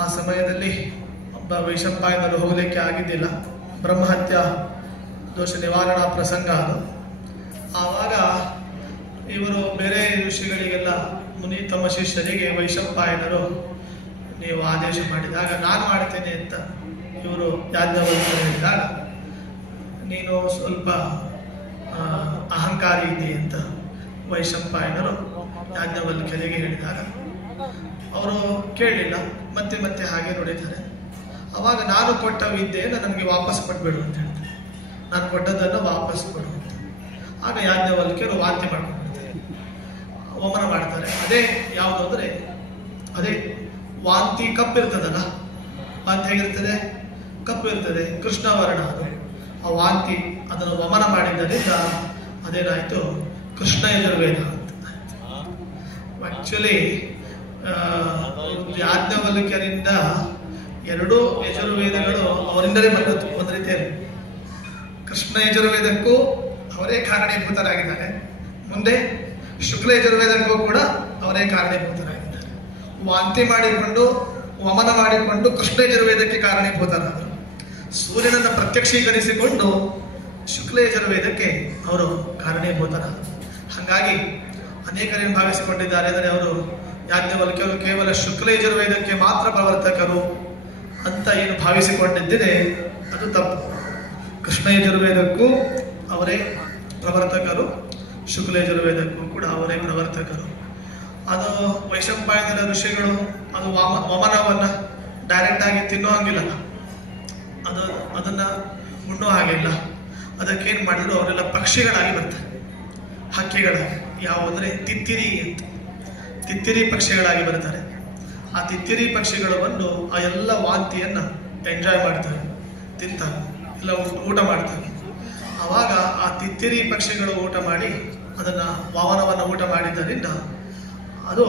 ಆ ಸಮಯದಲ್ಲಿ ವೈಶಂಪಾಯನರು ಹೋಗಲಿಕ್ಕೆ ಆಗಿದ್ದಿಲ್ಲ. ಬ್ರಹ್ಮಹತ್ಯ ದೋಷ ನಿವಾರಣಾ ಪ್ರಸಂಗ ಅದು. ಆವಾಗ ಇವರು ಬೇರೆ ಋಷಿಗಳಿಗೆಲ್ಲ ತಮ್ಮ ಶಿಷ್ಯರಿಗೆ ವೈಶಂಪಾಯನರು ನೀವು ಆದೇಶ ಮಾಡಿದಾಗ ನಾನು ಮಾಡ್ತೇನೆ ಅಂತ ಇವರು ಯಾಜ್ಞವಲ್ಕ್ಯರು ಹೇಳಿದಾಗ, ನೀನು ಸ್ವಲ್ಪ ಅಹಂಕಾರಿ ಇದ್ದಿ ಅಂತ ವೈಶಂಪಾಯನರು ಯಾಜ್ಞವಲ್ಕ್ಯರಿಗೆ ಹೇಳಿದಾಗ ಅವರು ಕೇಳಲಿಲ್ಲ. ಮತ್ತೆ ಮತ್ತೆ ಹಾಗೆ ನೋಡಿದ್ದಾರೆ. ಅವಾಗ ನಾನು ಕೊಟ್ಟ ವಿದ್ಯೆಯನ್ನು ನನಗೆ ವಾಪಸ್ ಕೊಟ್ಬಿಡು ಅಂತ ಹೇಳ್ತಾರೆ. ನಾನು ಕೊಟ್ಟದ್ದನ್ನು ವಾಪಸ್ ಕೊಡು ಅಂತ. ಆಗ ಯಾಜ್ಞವಲ್ಕ್ಯರು ವಾಂತಿ ಮಾಡ್ಕೊಂಡ್ಬಿಡ್ತಾರೆ, ವಮನ ಮಾಡ್ತಾರೆ. ಅದೇ ಯಾವುದು ಅಂದರೆ ಅದೇ ವಾಂತಿ ಕಪ್ಪಿರ್ತದಲ್ಲ, ವಾಂತಿ ಹೇಗಿರ್ತದೆ? ಕಪ್ಪು ಇರ್ತದೆ, ಕೃಷ್ಣವರ್ಣ ಅದು. ಆ ವಾಂತಿ ಅದನ್ನು ವಮನ ಮಾಡಿದ್ದರಿಂದ ಅದೇನಾಯಿತು, ಕೃಷ್ಣ ಯಜುರ್ವೇದ ಅಂತ. ಆ್ಯಕ್ಚುಲಿ ಯಾಜ್ಞವಲ್ಕ್ಯರಿಂದ 2 ಯಜುರ್ವೇದಗಳು ಅವರಿಂದಲೇ ಬಂದದ್ದು ಒಂದು ರೀತಿಯಲ್ಲಿ. ಕೃಷ್ಣ ಯಜುರ್ವೇದಕ್ಕೂ ಅವರೇ ಕಾರಣೀಭೂತರಾಗಿದ್ದಾರೆ. ಮುಂದೆ ಶುಕ್ಲ ಯಜುರ್ವೇದಕ್ಕೂ ಕೂಡ ಅವರೇ ಕಾರಣೀಭೂತರಾಗಿದ್ದಾರೆ. ವಾಂತಿ ಮಾಡಿಕೊಂಡು ವಮನ ಮಾಡಿಕೊಂಡು ಕೃಷ್ಣ ಯಜುರ್ವೇದಕ್ಕೆ ಕಾರಣೀಭೂತರಾದರು. ಸೂರ್ಯನನ್ನು ಪ್ರತ್ಯಕ್ಷೀಕರಿಸಿಕೊಂಡು ಶುಕ್ಲ ಯಜುರ್ವೇದಕ್ಕೆ ಅವರು ಕಾರಣೀಭೂತರಾದರು. ಹಾಗಾಗಿ ಅನೇಕರೇನು ಭಾವಿಸಿಕೊಂಡಿದ್ದಾರೆ ಅಂದರೆ ಅವರು ಯಾಜ್ಞವಲ್ಕ್ಯರು ಕೇವಲ ಶುಕ್ಲ ಯಜುರ್ವೇದಕ್ಕೆ ಮಾತ್ರ ಪ್ರವರ್ತಕರು ಅಂತ ಏನು ಭಾವಿಸಿಕೊಂಡಿದ್ದರೆ ಅದು ತಪ್ಪು. ಕೃಷ್ಣ ಯಜುರ್ವೇದಕ್ಕೂ ಅವರೇ ಪ್ರವರ್ತಕರು, ಶುಕ್ಲ ಯಜುರ್ವೇದಕ್ಕೂ ಕೂಡ ಅವರೇ ಪ್ರವರ್ತಕರು. ಅದು ವೈಶಂಪಾಯನರ ಋಷಿಗಳು ಅದು ವಮನವನ್ನು ಡೈರೆಕ್ಟ್ ಆಗಿ ತಿನ್ನೋ ಹಾಗಿಲ್ಲ, ಅದನ್ನು ಉಣ್ಣೋ ಹಾಗಿಲ್ಲ. ಅದಕ್ಕೇನು ಮಾಡಿದ್ರು, ಅವರೆಲ್ಲ ಪಕ್ಷಿಗಳಾಗಿ ಬರ್ತಾರೆ, ಹಕ್ಕಿಗಳಾಗಿ. ಯಾವುದಂದರೆ ತಿತ್ತಿರಿ ಅಂತ, ತಿತ್ತಿರಿ ಪಕ್ಷಿಗಳಾಗಿ ಬರ್ತಾರೆ. ಆ ತಿತ್ತಿರಿ ಪಕ್ಷಿಗಳು ಬಂದು ಆ ಎಲ್ಲ ವಾಂತಿಯನ್ನು ಎಂಜಾಯ್ ಮಾಡ್ತಾರೆ, ತಿಂತಾರೆ, ಎಲ್ಲ ಊಟ ಮಾಡ್ತಾರೆ. ಆವಾಗ ಆ ತಿತ್ತಿರಿ ಪಕ್ಷಿಗಳು ಊಟ ಮಾಡಿ ಅದನ್ನು ವಾಮನವನ್ನು ಊಟ ಮಾಡಿದ್ದರಿಂದ ಅದು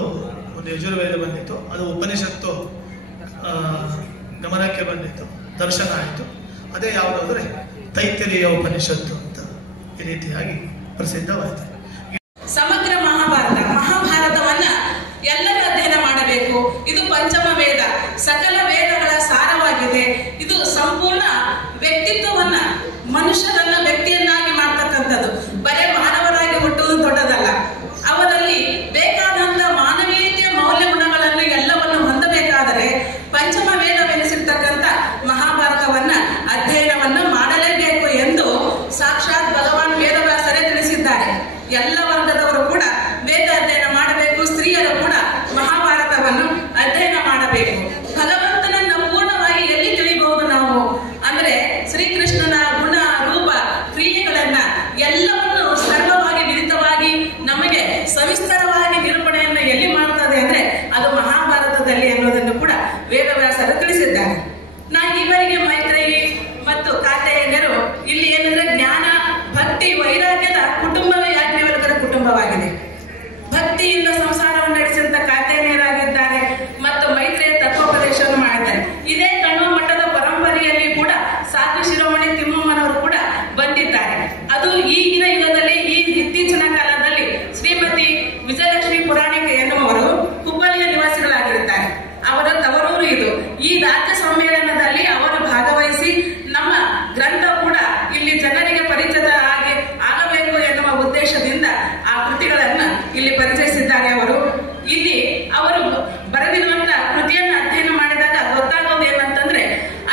ಒಂದು ಯಜುರ್ವೇದ ಬಂದಿತ್ತು. ಅದು ಉಪನಿಷತ್ತು ಗಮನಕ್ಕೆ ಬಂದಿತ್ತು, ದರ್ಶನ ಆಯಿತು. ಅದೇ ಯಾವುದಾದ್ರೆ ತೈತ್ತಿರೀಯ ಉಪನಿಷತ್ತು ಅಂತ ಈ ರೀತಿಯಾಗಿ ಪ್ರಸಿದ್ಧವಾಯಿತು. ಸಮಗ್ರ ಮಹಾಭಾರತವನ್ನ ಎಲ್ಲರೂ ಅಧ್ಯಯನ ಮಾಡಬೇಕು. ಇದು ಪಂಚಮ ವೇದ, ಸಕಲ ವೇದಗಳ ಸಾರವಾಗಿದೆ. ಇದು ಸಂಪೂರ್ಣ ವ್ಯಕ್ತಿತ್ವವನ್ನ, ಮನುಷ್ಯರನ್ನ ವ್ಯಕ್ತಿಯನ್ನಾಗಿ ಮಾಡ್ತಕ್ಕಂಥದ್ದು. ಬರೇ ಮಾನವರಾಗಿ ಹುಟ್ಟುವುದು ದೊಡ್ಡದಲ್ಲ. ಅವರಲ್ಲಿ ಬೇಕಾದಂತ ಮಾನವೀಯತೆಯ ಮೌಲ್ಯ ಗುಣಗಳನ್ನು ಎಲ್ಲವನ್ನು ಹೊಂದಬೇಕಾದರೆ ಪಂಚಮ ವೇದವೆನಿಸಿರ್ತಕ್ಕಂಥ ಮಹಾಭಾರತವನ್ನ ಅಧ್ಯಯನವನ್ನು ಮಾಡಲೇಬೇಕು ಎಂದು ಸಾಕ್ಷಾತ್ ಭಗವಾನ್ ವೇದವ್ಯಾಸರೇ ತಿಳಿಸಿದ್ದಾರೆ. ಎಲ್ಲ ವರ್ಗದವರು ಕೂಡ ವೇದ ಅಧ್ಯಯನ ಮಾಡಬೇಕು. ಸ್ತ್ರೀಯರು ಕೂಡ ಮಹಾಭಾರತವನ್ನು ಅಧ್ಯಯನ ಮಾಡಬೇಕು. ಭಗವಂತನನ್ನ ಪೂರ್ಣವಾಗಿ ಎಲ್ಲಿ ತಿಳಿಬಹುದು ನಾವು ಅಂದ್ರೆ ಶ್ರೀಕೃಷ್ಣನ ಗುಣ ರೂಪ ಭಕ್ತಿಯಿಂದ ಸಂಸಾರವನ್ನು ನಡೆಸಿದಂತ ಕಾತ್ಯಾಯನರಾಗಿದ್ದಾರೆ ಮತ್ತು ಮೈತ್ರಿಯ ತತ್ವೋಪದೇಶವನ್ನು ಮಾಡಿದ್ದಾರೆ. ಇದೇ ಕಣ್ವ ಮಠದ ಪರಂಪರೆಯಲ್ಲಿ ಕೂಡ ಸಾಧು ಶಿರೋಮಣಿ ತಿಮ್ಮಮ್ಮನವರು ಕೂಡ ಬಂದಿದ್ದಾರೆ. ಅದು ಈಗಿನ ಯುಗದಲ್ಲಿ ಈ ಇತ್ತೀಚಿನ ಕಾಲದಲ್ಲಿ ಶ್ರೀಮತಿ ವಿಜಯಲಕ್ಷ್ಮಿ ಪುರಾಣಿಕ ಎನ್ನುವರು ಹುಬ್ಬಳ್ಳಿಯ ನಿವಾಸಿಗಳಾಗಿರುತ್ತಾರೆ. ಅವರ ತವರೂರು ಇದು. ಈ ರಾಜ್ಯ ಸಮ್ಮೇಳನದಲ್ಲಿ ಅವರು ಭಾಗವಹಿಸಿ ನಮ್ಮ ಗ್ರಂಥ ಕೂಡ ಇಲ್ಲಿ ಜನರಿಗೆ ಪರಿಚಿತ ಆಗಬೇಕು ಎನ್ನುವ ಉದ್ದೇಶದಿಂದ ಆ ಕೃತಿಗಳನ್ನ ಇಲ್ಲಿ ಪರಿಚಯಿಸಿದ್ದಾರೆ. ಇಲ್ಲಿ ಅವರು ಬರೆದಿರುವಂತಹ ಕೃತಿಯನ್ನು ಅಧ್ಯಯನ ಮಾಡಿದಾಗ ಗೊತ್ತಾಗೋದು ಏನಂತಂದ್ರೆ,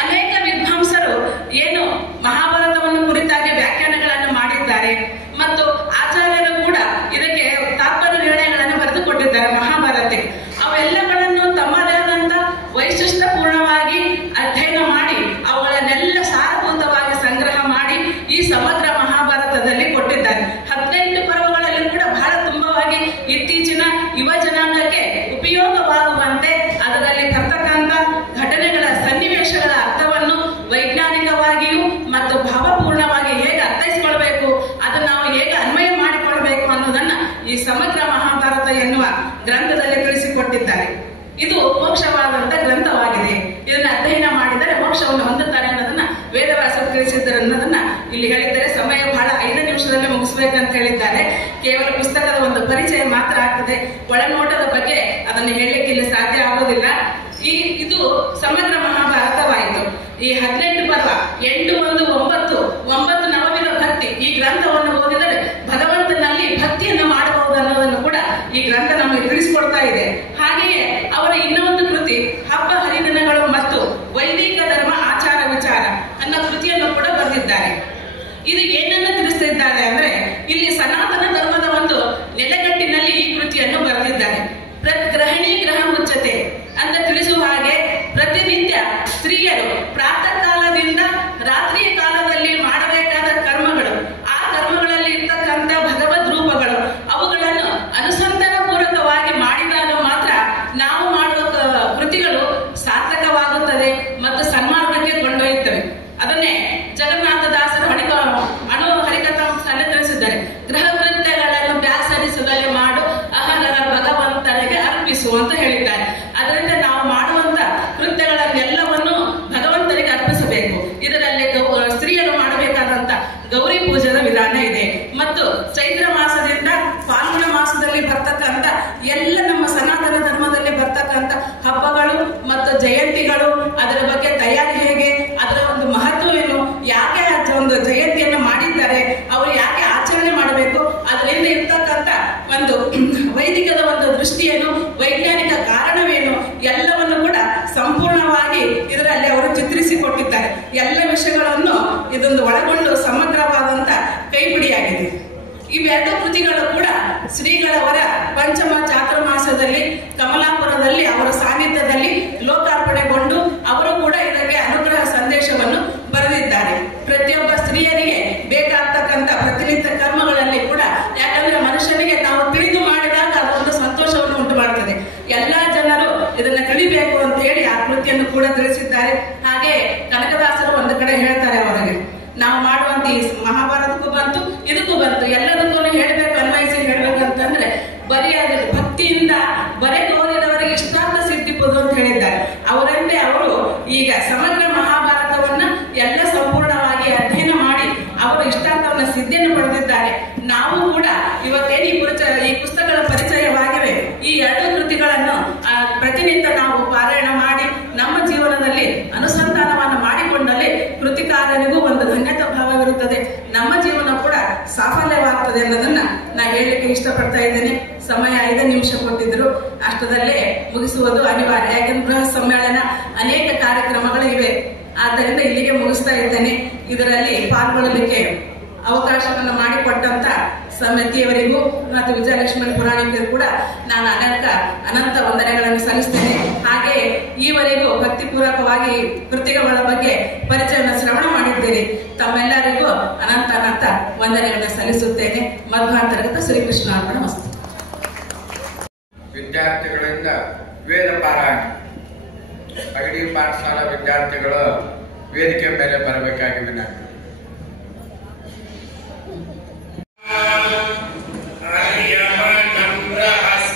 ಅನೇಕ ವಿದ್ವಾಂಸರು ಏನು ಮಹಾಭಾರತವನ್ನು ಕುರಿತಾಗಿ ವ್ಯಾಖ್ಯಾನಗಳನ್ನು ಮಾಡಿದ್ದಾರೆ ಮತ್ತು ಆಚಾರ್ಯರು ಕೂಡ ಇದಕ್ಕೆ ತಾತ್ಪರ್ಯ ನಿರ್ಣಯಗಳನ್ನು ಬರೆದುಕೊಟ್ಟಿದ್ದಾರೆ ಮಹಾಭಾರತಕ್ಕೆ. ಅವೆಲ್ಲಗಳನ್ನು ತಮ್ಮದೇ ಆದಂತ ವೈಶಿಷ್ಟ್ಯಪೂರ್ಣವಾಗಿ ಅಧ್ಯಯನ ಮಾಡಿ ಅವುಗಳನ್ನೆಲ್ಲ ಸಾರಭೂತವಾಗಿ ಸಂಗ್ರಹ ಮಾಡಿ ಈ ಸಮಗ್ರ ಮಹಾಭಾರತದಲ್ಲಿ ಕೊಟ್ಟಿದ್ದಾರೆ. 18 ಪರ್ವಗಳಲ್ಲಿ ಕೂಡ ಬಹಳ ತುಂಬವಾಗಿ ಇತ್ತೀಚಿನ ಯುವ ಜನಾಂಗಕ್ಕೆ ಉಪಯೋಗವಾಗುವಂತೆ ಅದರಲ್ಲಿ ಬರ್ತಕ್ಕಂಥ ಘಟನೆಗಳ ಸನ್ನಿವೇಶಗಳ ಅರ್ಥವನ್ನು ವೈಜ್ಞಾನಿಕವಾಗಿಯೂ ಮತ್ತು ಭಾವಪೂರ್ಣವಾಗಿ ಹೇಗೆ ಅರ್ಥೈಸಿಕೊಳ್ಬೇಕು, ಅದನ್ನು ನಾವು ಹೇಗೆ ಅನ್ವಯ ಮಾಡಿಕೊಳ್ಬೇಕು ಅನ್ನೋದನ್ನ ಈ ಸಮಗ್ರ ಮಹಾಭಾರತ ಎನ್ನುವ ಗ್ರಂಥದಲ್ಲಿ ತಿಳಿಸಿಕೊಟ್ಟಿದ್ದಾರೆ. ಇದು ಮೋಕ್ಷವಾದಂತ ಗ್ರಂಥವಾಗಿದೆ. ಇದನ್ನ ಅಧ್ಯಯನ ಮಾಡಿದರೆ ಮೋಕ್ಷವನ್ನು ಹೊಂದುತ್ತಾರೆ ಅನ್ನೋದನ್ನ ವೇದವ್ಯಾಸರು ತಿಳಿಸಿದ್ದಾರೆ ಅನ್ನೋದನ್ನ ಇಲ್ಲಿ ಹೇಳಿದ್ದಾರೆ. ಸಮಯ ಬಹಳ 5 ನಿಮಿಷದಲ್ಲಿ ಮುಗಿಸ್ಬೇಕಂತ ಹೇಳಿದ್ದಾರೆ. ಕೇವಲ ಪುಸ್ತಕದ ಒಂದು ಪರಿಚಯ ಮಾತ್ರ ಆಗ್ತದೆ. ಒಳನೋಟದ ಬಗ್ಗೆ ಅದನ್ನು ಹೇಳಲಿಕ್ಕೆ ಇಲ್ಲಿ ಸಾಧ್ಯ ಆಗೋದಿಲ್ಲ. ಇದು ಸಮಗ್ರ ಮಹಾಭಾರತವಾಯಿತು. ಈ 18 ಪರ್ವ 8, 1, 9 ನವವಿಧ ಭಕ್ತಿ. ಈ ಗ್ರಂಥವನ್ನು ಓದಿದರೆ ಭಗವಂತನಲ್ಲಿ ಭಕ್ತಿಯನ್ನು ಮಾಡಬಹುದು ಅನ್ನೋದನ್ನು ಕೂಡ ಈ ಗ್ರಂಥ ನಮಗೆ ತಿಳಿಸಿಕೊಡ್ತಾ ಇದೆ. ಹಾಗೆಯೇ ಅವರ ಇನ್ನೊಂದು ಕೃತಿ ಹಬ್ಬ ಹರಿದಿನಗಳು ಮತ್ತು ವೈದಿಕ ಧರ್ಮ ಆಚಾರ ವಿಚಾರ ಅನ್ನೋ ಕೃತಿಯನ್ನು ಕೂಡ ಬರೆದಿದ್ದಾರೆ. ಇದು ಏನನ್ನು ತಿಳಿಸ್ತಿದ್ದಾರೆ ಅಂದ್ರೆ, ಇಲ್ಲಿ ಸನಾತನ ಧರ್ಮದ ಒಂದು ನೆಲೆಗಟ್ಟಿನಲ್ಲಿ ಈ ಕೃತಿಯನ್ನು ಬರೆದಿದ್ದಾರೆ. ಗೃಹಿಣಿ ಗ್ರಹ ಮುಚ್ಚತೆ ಅಂತ ತಿಳಿಸುವ ಹಾಗೆ ಪ್ರತಿನಿತ್ಯ ಸ್ತ್ರೀಯರು ಪ್ರಾತಃ ಕಾಲದಿಂದ ರಾತ್ರಿಯ ಕಾಲದಲ್ಲಿ ಮಾಡಬೇಕಾದ ಕರ್ಮಗಳು, ಆ ಕರ್ಮಗಳಲ್ಲಿ ಇರ್ತಕ್ಕಂಥ ಭಗವದ್ ರೂಪಗಳು, ಅವುಗಳನ್ನು ಅನುಸಂಧಾನ ಪೂರ್ವಕವಾಗಿ ಮಾಡಿದಾಗ ಮಾತ್ರ ನಾವು ಮಾಡುವ ಕೃತಿಗಳು ಸಾರ್ಥಕವಾಗುತ್ತದೆ ಮತ್ತು ಸನ್ಮಾರ್ಗಕ್ಕೆ ಕೊಂಡೊಯ್ಯುತ್ತವೆ. ಅದನ್ನೇ ಜಗನ್ನಾಥದಾಸರು ಅಣು ಹರಿಕಥಾಂಸದಲ್ಲಿ ತಿಳಿಸಿದ್ದಾರೆ. ಗೃಹ ಕೃತ್ಯಗಳನ್ನು ಬ್ಯಾಸರಿಸದಲ್ಲಿ ಮಾಡು, ಅಹರಹ ಭಗವಂತನಿಗೆ ಅರ್ಪಿಸು ಅಂತ ಹೇಳಿದ್ದಾರೆ. ಅದರಿಂದ ನಾವು ಮಾಡುವಂತ ಕೃತ್ಯಗಳನ್ನೆಲ್ಲವನ್ನು ಭಗವಂತನಿಗೆ ಅರ್ಪಿಸಬೇಕು. ಇದರಲ್ಲಿ ಸ್ತ್ರೀಯರು ಮಾಡಬೇಕಾದಂತ ಗೌರಿ ಪೂಜೆಯ ವಿಧಾನ ಇದೆ. ಮತ್ತು ಚೈತ್ರ ಮಾಸದಿಂದ ಫಾಲ್ಗುಣ ಮಾಸದಲ್ಲಿ ಬರ್ತಕ್ಕಂಥ ಎಲ್ಲ ನಮ್ಮ ಸನಾತನ ಧರ್ಮದಲ್ಲಿ ಬರ್ತಕ್ಕಂಥ ಹಬ್ಬಗಳು ಮತ್ತು ಜಯಂತಿಗಳು, ಅದರ ಬಗ್ಗೆ ತಯಾರಿ ಹೇಗೆ, ಅದರ ಒಂದು ಮಹತ್ವವೇನು, ಯಾಕೆ ಒಂದು ಜಯಂತಿಯನ್ನು ಮಾಡಿದ್ದಾರೆ, ಅವರು ಯಾಕೆ ಆಚರಣೆ ಮಾಡಬೇಕು, ಅದರಿಂದ ಇರ್ತಕ್ಕಂಥ ಒಂದು ವೈದಿಕದ ಒಂದು ದೃಷ್ಟಿಯೇನು, ವೈಜ್ಞಾನಿಕ ಕಾರಣವೇನು, ಎಲ್ಲವನ್ನು ಕೂಡ ಸಂಪೂರ್ಣವಾಗಿ ಇದರಲ್ಲಿ ಅವರು ಚಿತ್ರಿಸಿಕೊಟ್ಟಿದ್ದಾರೆ. ಎಲ್ಲ ವಿಷಯಗಳನ್ನು ಇದೊಂದು ಒಳಗೊಂಡು ಸಮಗ್ರವಾದಂತ ಕೈಪಿಡಿಯಾಗಿದೆ. ಇವೆರಡು ಕೃತಿಗಳು ಕೂಡ ಶ್ರೀಗಳವರ ಪಂಚಮ ಚಾತುರ್ಮಾಸದಲ್ಲಿ ಕಮಲಾಪುರದಲ್ಲಿ ಅವರ ಸಾನ್ನಿಧ್ಯದಲ್ಲಿ ಲೋಕಾರ್ಪಣೆಗೊಂಡು ಅವರು ಕೂಡ ಇದಕ್ಕೆ ಅನುಗ್ರಹ ಸಂದೇಶವನ್ನು ಬರೆದಿದ್ದಾರೆ. ಪ್ರತಿಯೊಬ್ಬ ಸ್ತ್ರೀಯರಿಗೆ ಬೇಕಾಗ್ತಕ್ಕಂಥ ಪ್ರತಿನಿತ್ಯ ಕರ್ಮಗಳಲ್ಲಿ ಕೂಡ, ಯಾಕಂದ್ರೆ ಮನುಷ್ಯನಿಗೆ ನಾವು ತಿಳಿದು ಮಾಡಿದಾಗ ಅದೊಂದು ಸಂತೋಷವನ್ನು ಉಂಟು ಮಾಡ್ತದೆ. ಎಲ್ಲಾ ಜನರು ಇದನ್ನ ತಿಳಿಬೇಕು ಅಂತ ಹೇಳಿ ಆ ಕೃತಿಯನ್ನು ಕೂಡ ತಿಳಿಸಿದ್ದಾರೆ. ಹಾಗೆ ಕನಕದಾಸರು ಒಂದು ಕಡೆ ಹೇಳ್ತಾರೆ, ಅವರಿಗೆ ನಾವು ಮಾಡುವಂತ ಈ ಮಹಾಭಾರತಕ್ಕೂ ಬಂತು, ಇದಕ್ಕೂ ಬಂತು, ಎಲ್ಲದಕ್ಕೂ ಹೇಳ್ಬೇಕು, ಅನ್ವಯಿಸಿ ಹೇಳ್ಬೇಕಂತಂದ್ರೆ ಬರೀ ಅದ್ರ ಭಕ್ತಿಯಿಂದ ಬರೆದು ಓದಿದವರಿಗೆ ಇಷ್ಟಾರ್ಥ ಸಿದ್ಧಿಪುದು ಅಂತ ಹೇಳಿದ್ದಾರೆ. ಅವರಂತೆ ಅವರು ಈಗ ಸಮಗ್ರ ಮಹಾಭಾರತವನ್ನ ಎಲ್ಲ ಸಂಪೂರ್ಣವಾಗಿ ಅಧ್ಯಯನ ಮಾಡಿ ಅವರು ಇಷ್ಟಾರ್ಥವನ್ನ ಸಿದ್ಧಿಯನ್ನು ಪಡೆದಿದ್ದಾರೆ. ನಾವು ಕೂಡ ಇವತ್ತೇನು ಈ ಪುಸ್ತಕಗಳ ಪರಿಚಯವಾಗಿವೆ, ಈ 2 ಕೃತಿಗಳನ್ನು ಪ್ರತಿನಿತ್ಯ ನಾವು ಪಾರಾಯಣ ಮಾಡಿ ನಮ್ಮ ಜೀವನದಲ್ಲಿ ಅನುಸಂಧಾನವನ್ನು ಮಾಡಿಕೊಂಡಲ್ಲಿ ಕೃತಿಕಾರನಿಗೂ ಒಂದು ಧನ್ಯತಾ ಭಾವವಿರುತ್ತದೆ, ನಮ್ಮ ಜೀವನ ಕೂಡ ಸಾಫಲ್ಯವಾಗ್ತದೆ ಅನ್ನೋದನ್ನ ನಾ ಹೇಳಲಿಕ್ಕೆ ಇಷ್ಟಪಡ್ತಾ ಇದ್ದೇನೆ. ಸಮಯ 5 ನಿಮಿಷ ಕೊಟ್ಟಿದ್ರು, ಅಷ್ಟದಲ್ಲೇ ಮುಗಿಸುವುದು ಅನಿವಾರ್ಯ. ಯಾಕಂದ್ರೆ ಬೃಹತ್ ಸಮ್ಮೇಳನ ಅನೇಕ ಕಾರ್ಯಕ್ರಮಗಳು ಇವೆ. ಆದ್ದರಿಂದ ಇಲ್ಲಿಗೆ ಮುಗಿಸ್ತಾ ಇದ್ದೇನೆ. ಇದರಲ್ಲಿ ಪಾಲ್ಗೊಳ್ಳಲಿಕ್ಕೆ ಅವಕಾಶವನ್ನು ಮಾಡಿಕೊಟ್ಟಂತ ಸಮಿತಿಯವರಿಗೂ ಮತ್ತು ವಿಜಯಲಕ್ಷ್ಮಿ ಪುರಾಣಿಕರು ಕೂಡ ನಾನು ಅನಂತ ವಂದನೆಗಳನ್ನು ಸಲ್ಲಿಸ್ತೇನೆ. ಹಾಗೆ ಈವರೆಗೂ ಭಕ್ತಿಪೂರ್ವಕವಾಗಿ ಕೃತಿಗಳ ಬಗ್ಗೆ ಪರಿಚಯವನ್ನು ಶ್ರವಣ ಮಾಡಿದ್ದೀರಿ. ತಮ್ಮೆಲ್ಲರಿಗೂ ಅನಂತ ವಂದನೆಗಳನ್ನು ಸಲ್ಲಿಸುತ್ತೇನೆ. ಮಧ್ವಾಂತರ್ಗತ ಶ್ರೀಕೃಷ್ಣ ಅರ್ಪಣ ಮಸ್ತು. ವಿದ್ಯಾರ್ಥಿಗಳಿಂದ ವೇದ ಪಾರಾಯಣ, ಐಡಿ ಪಾಠಶಾಲಾ ವಿದ್ಯಾರ್ಥಿಗಳು ವೇದಿಕೆ ಮೇಲೆ ಬರಬೇಕಾಗಿ ವಿನಂತಿ. Ayyamanam Rahas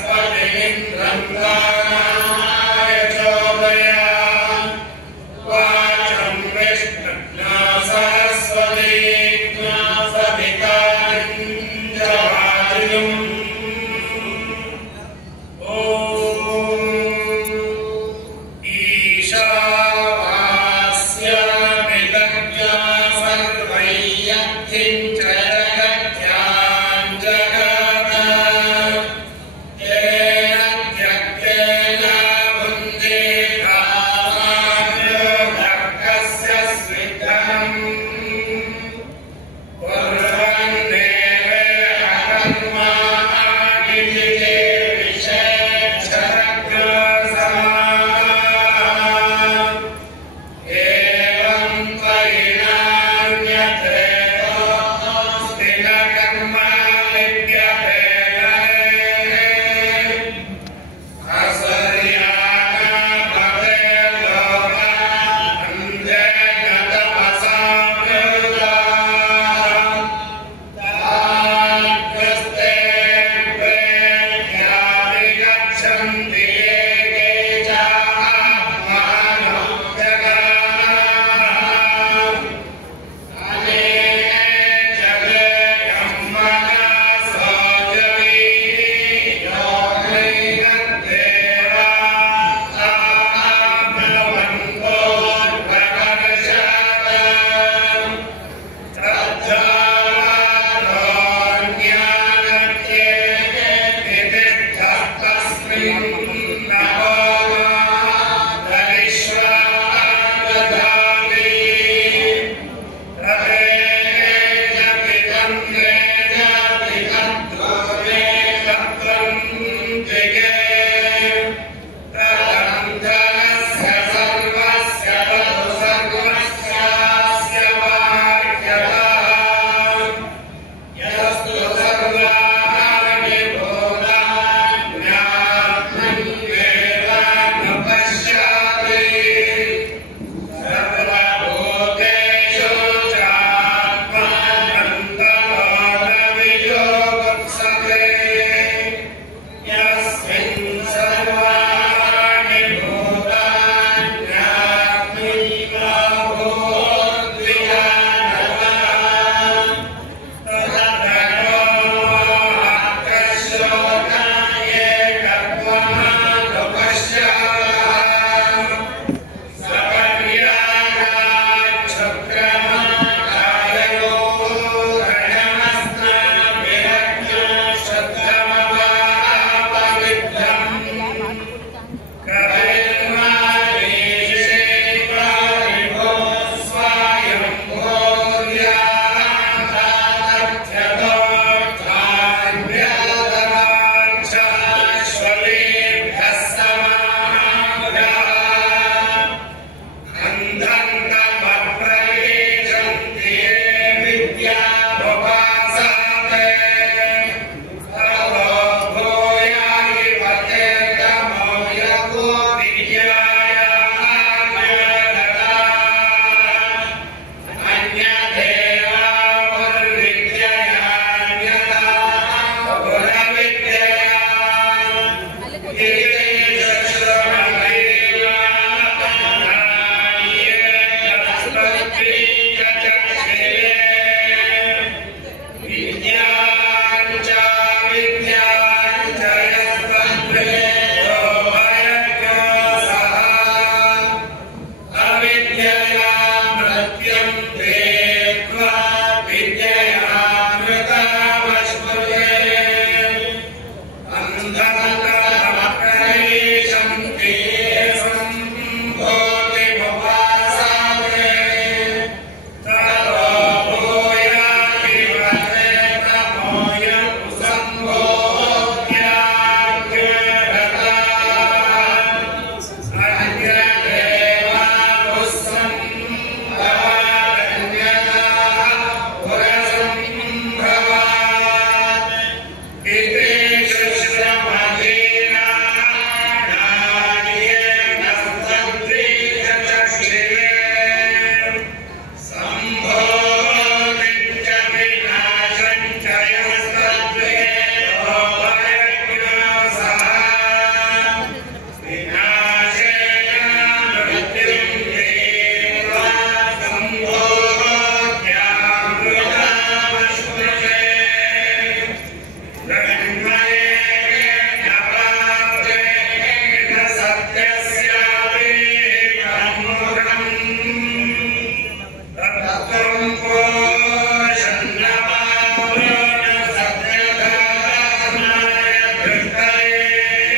ಕೃಷ್ಣನೇ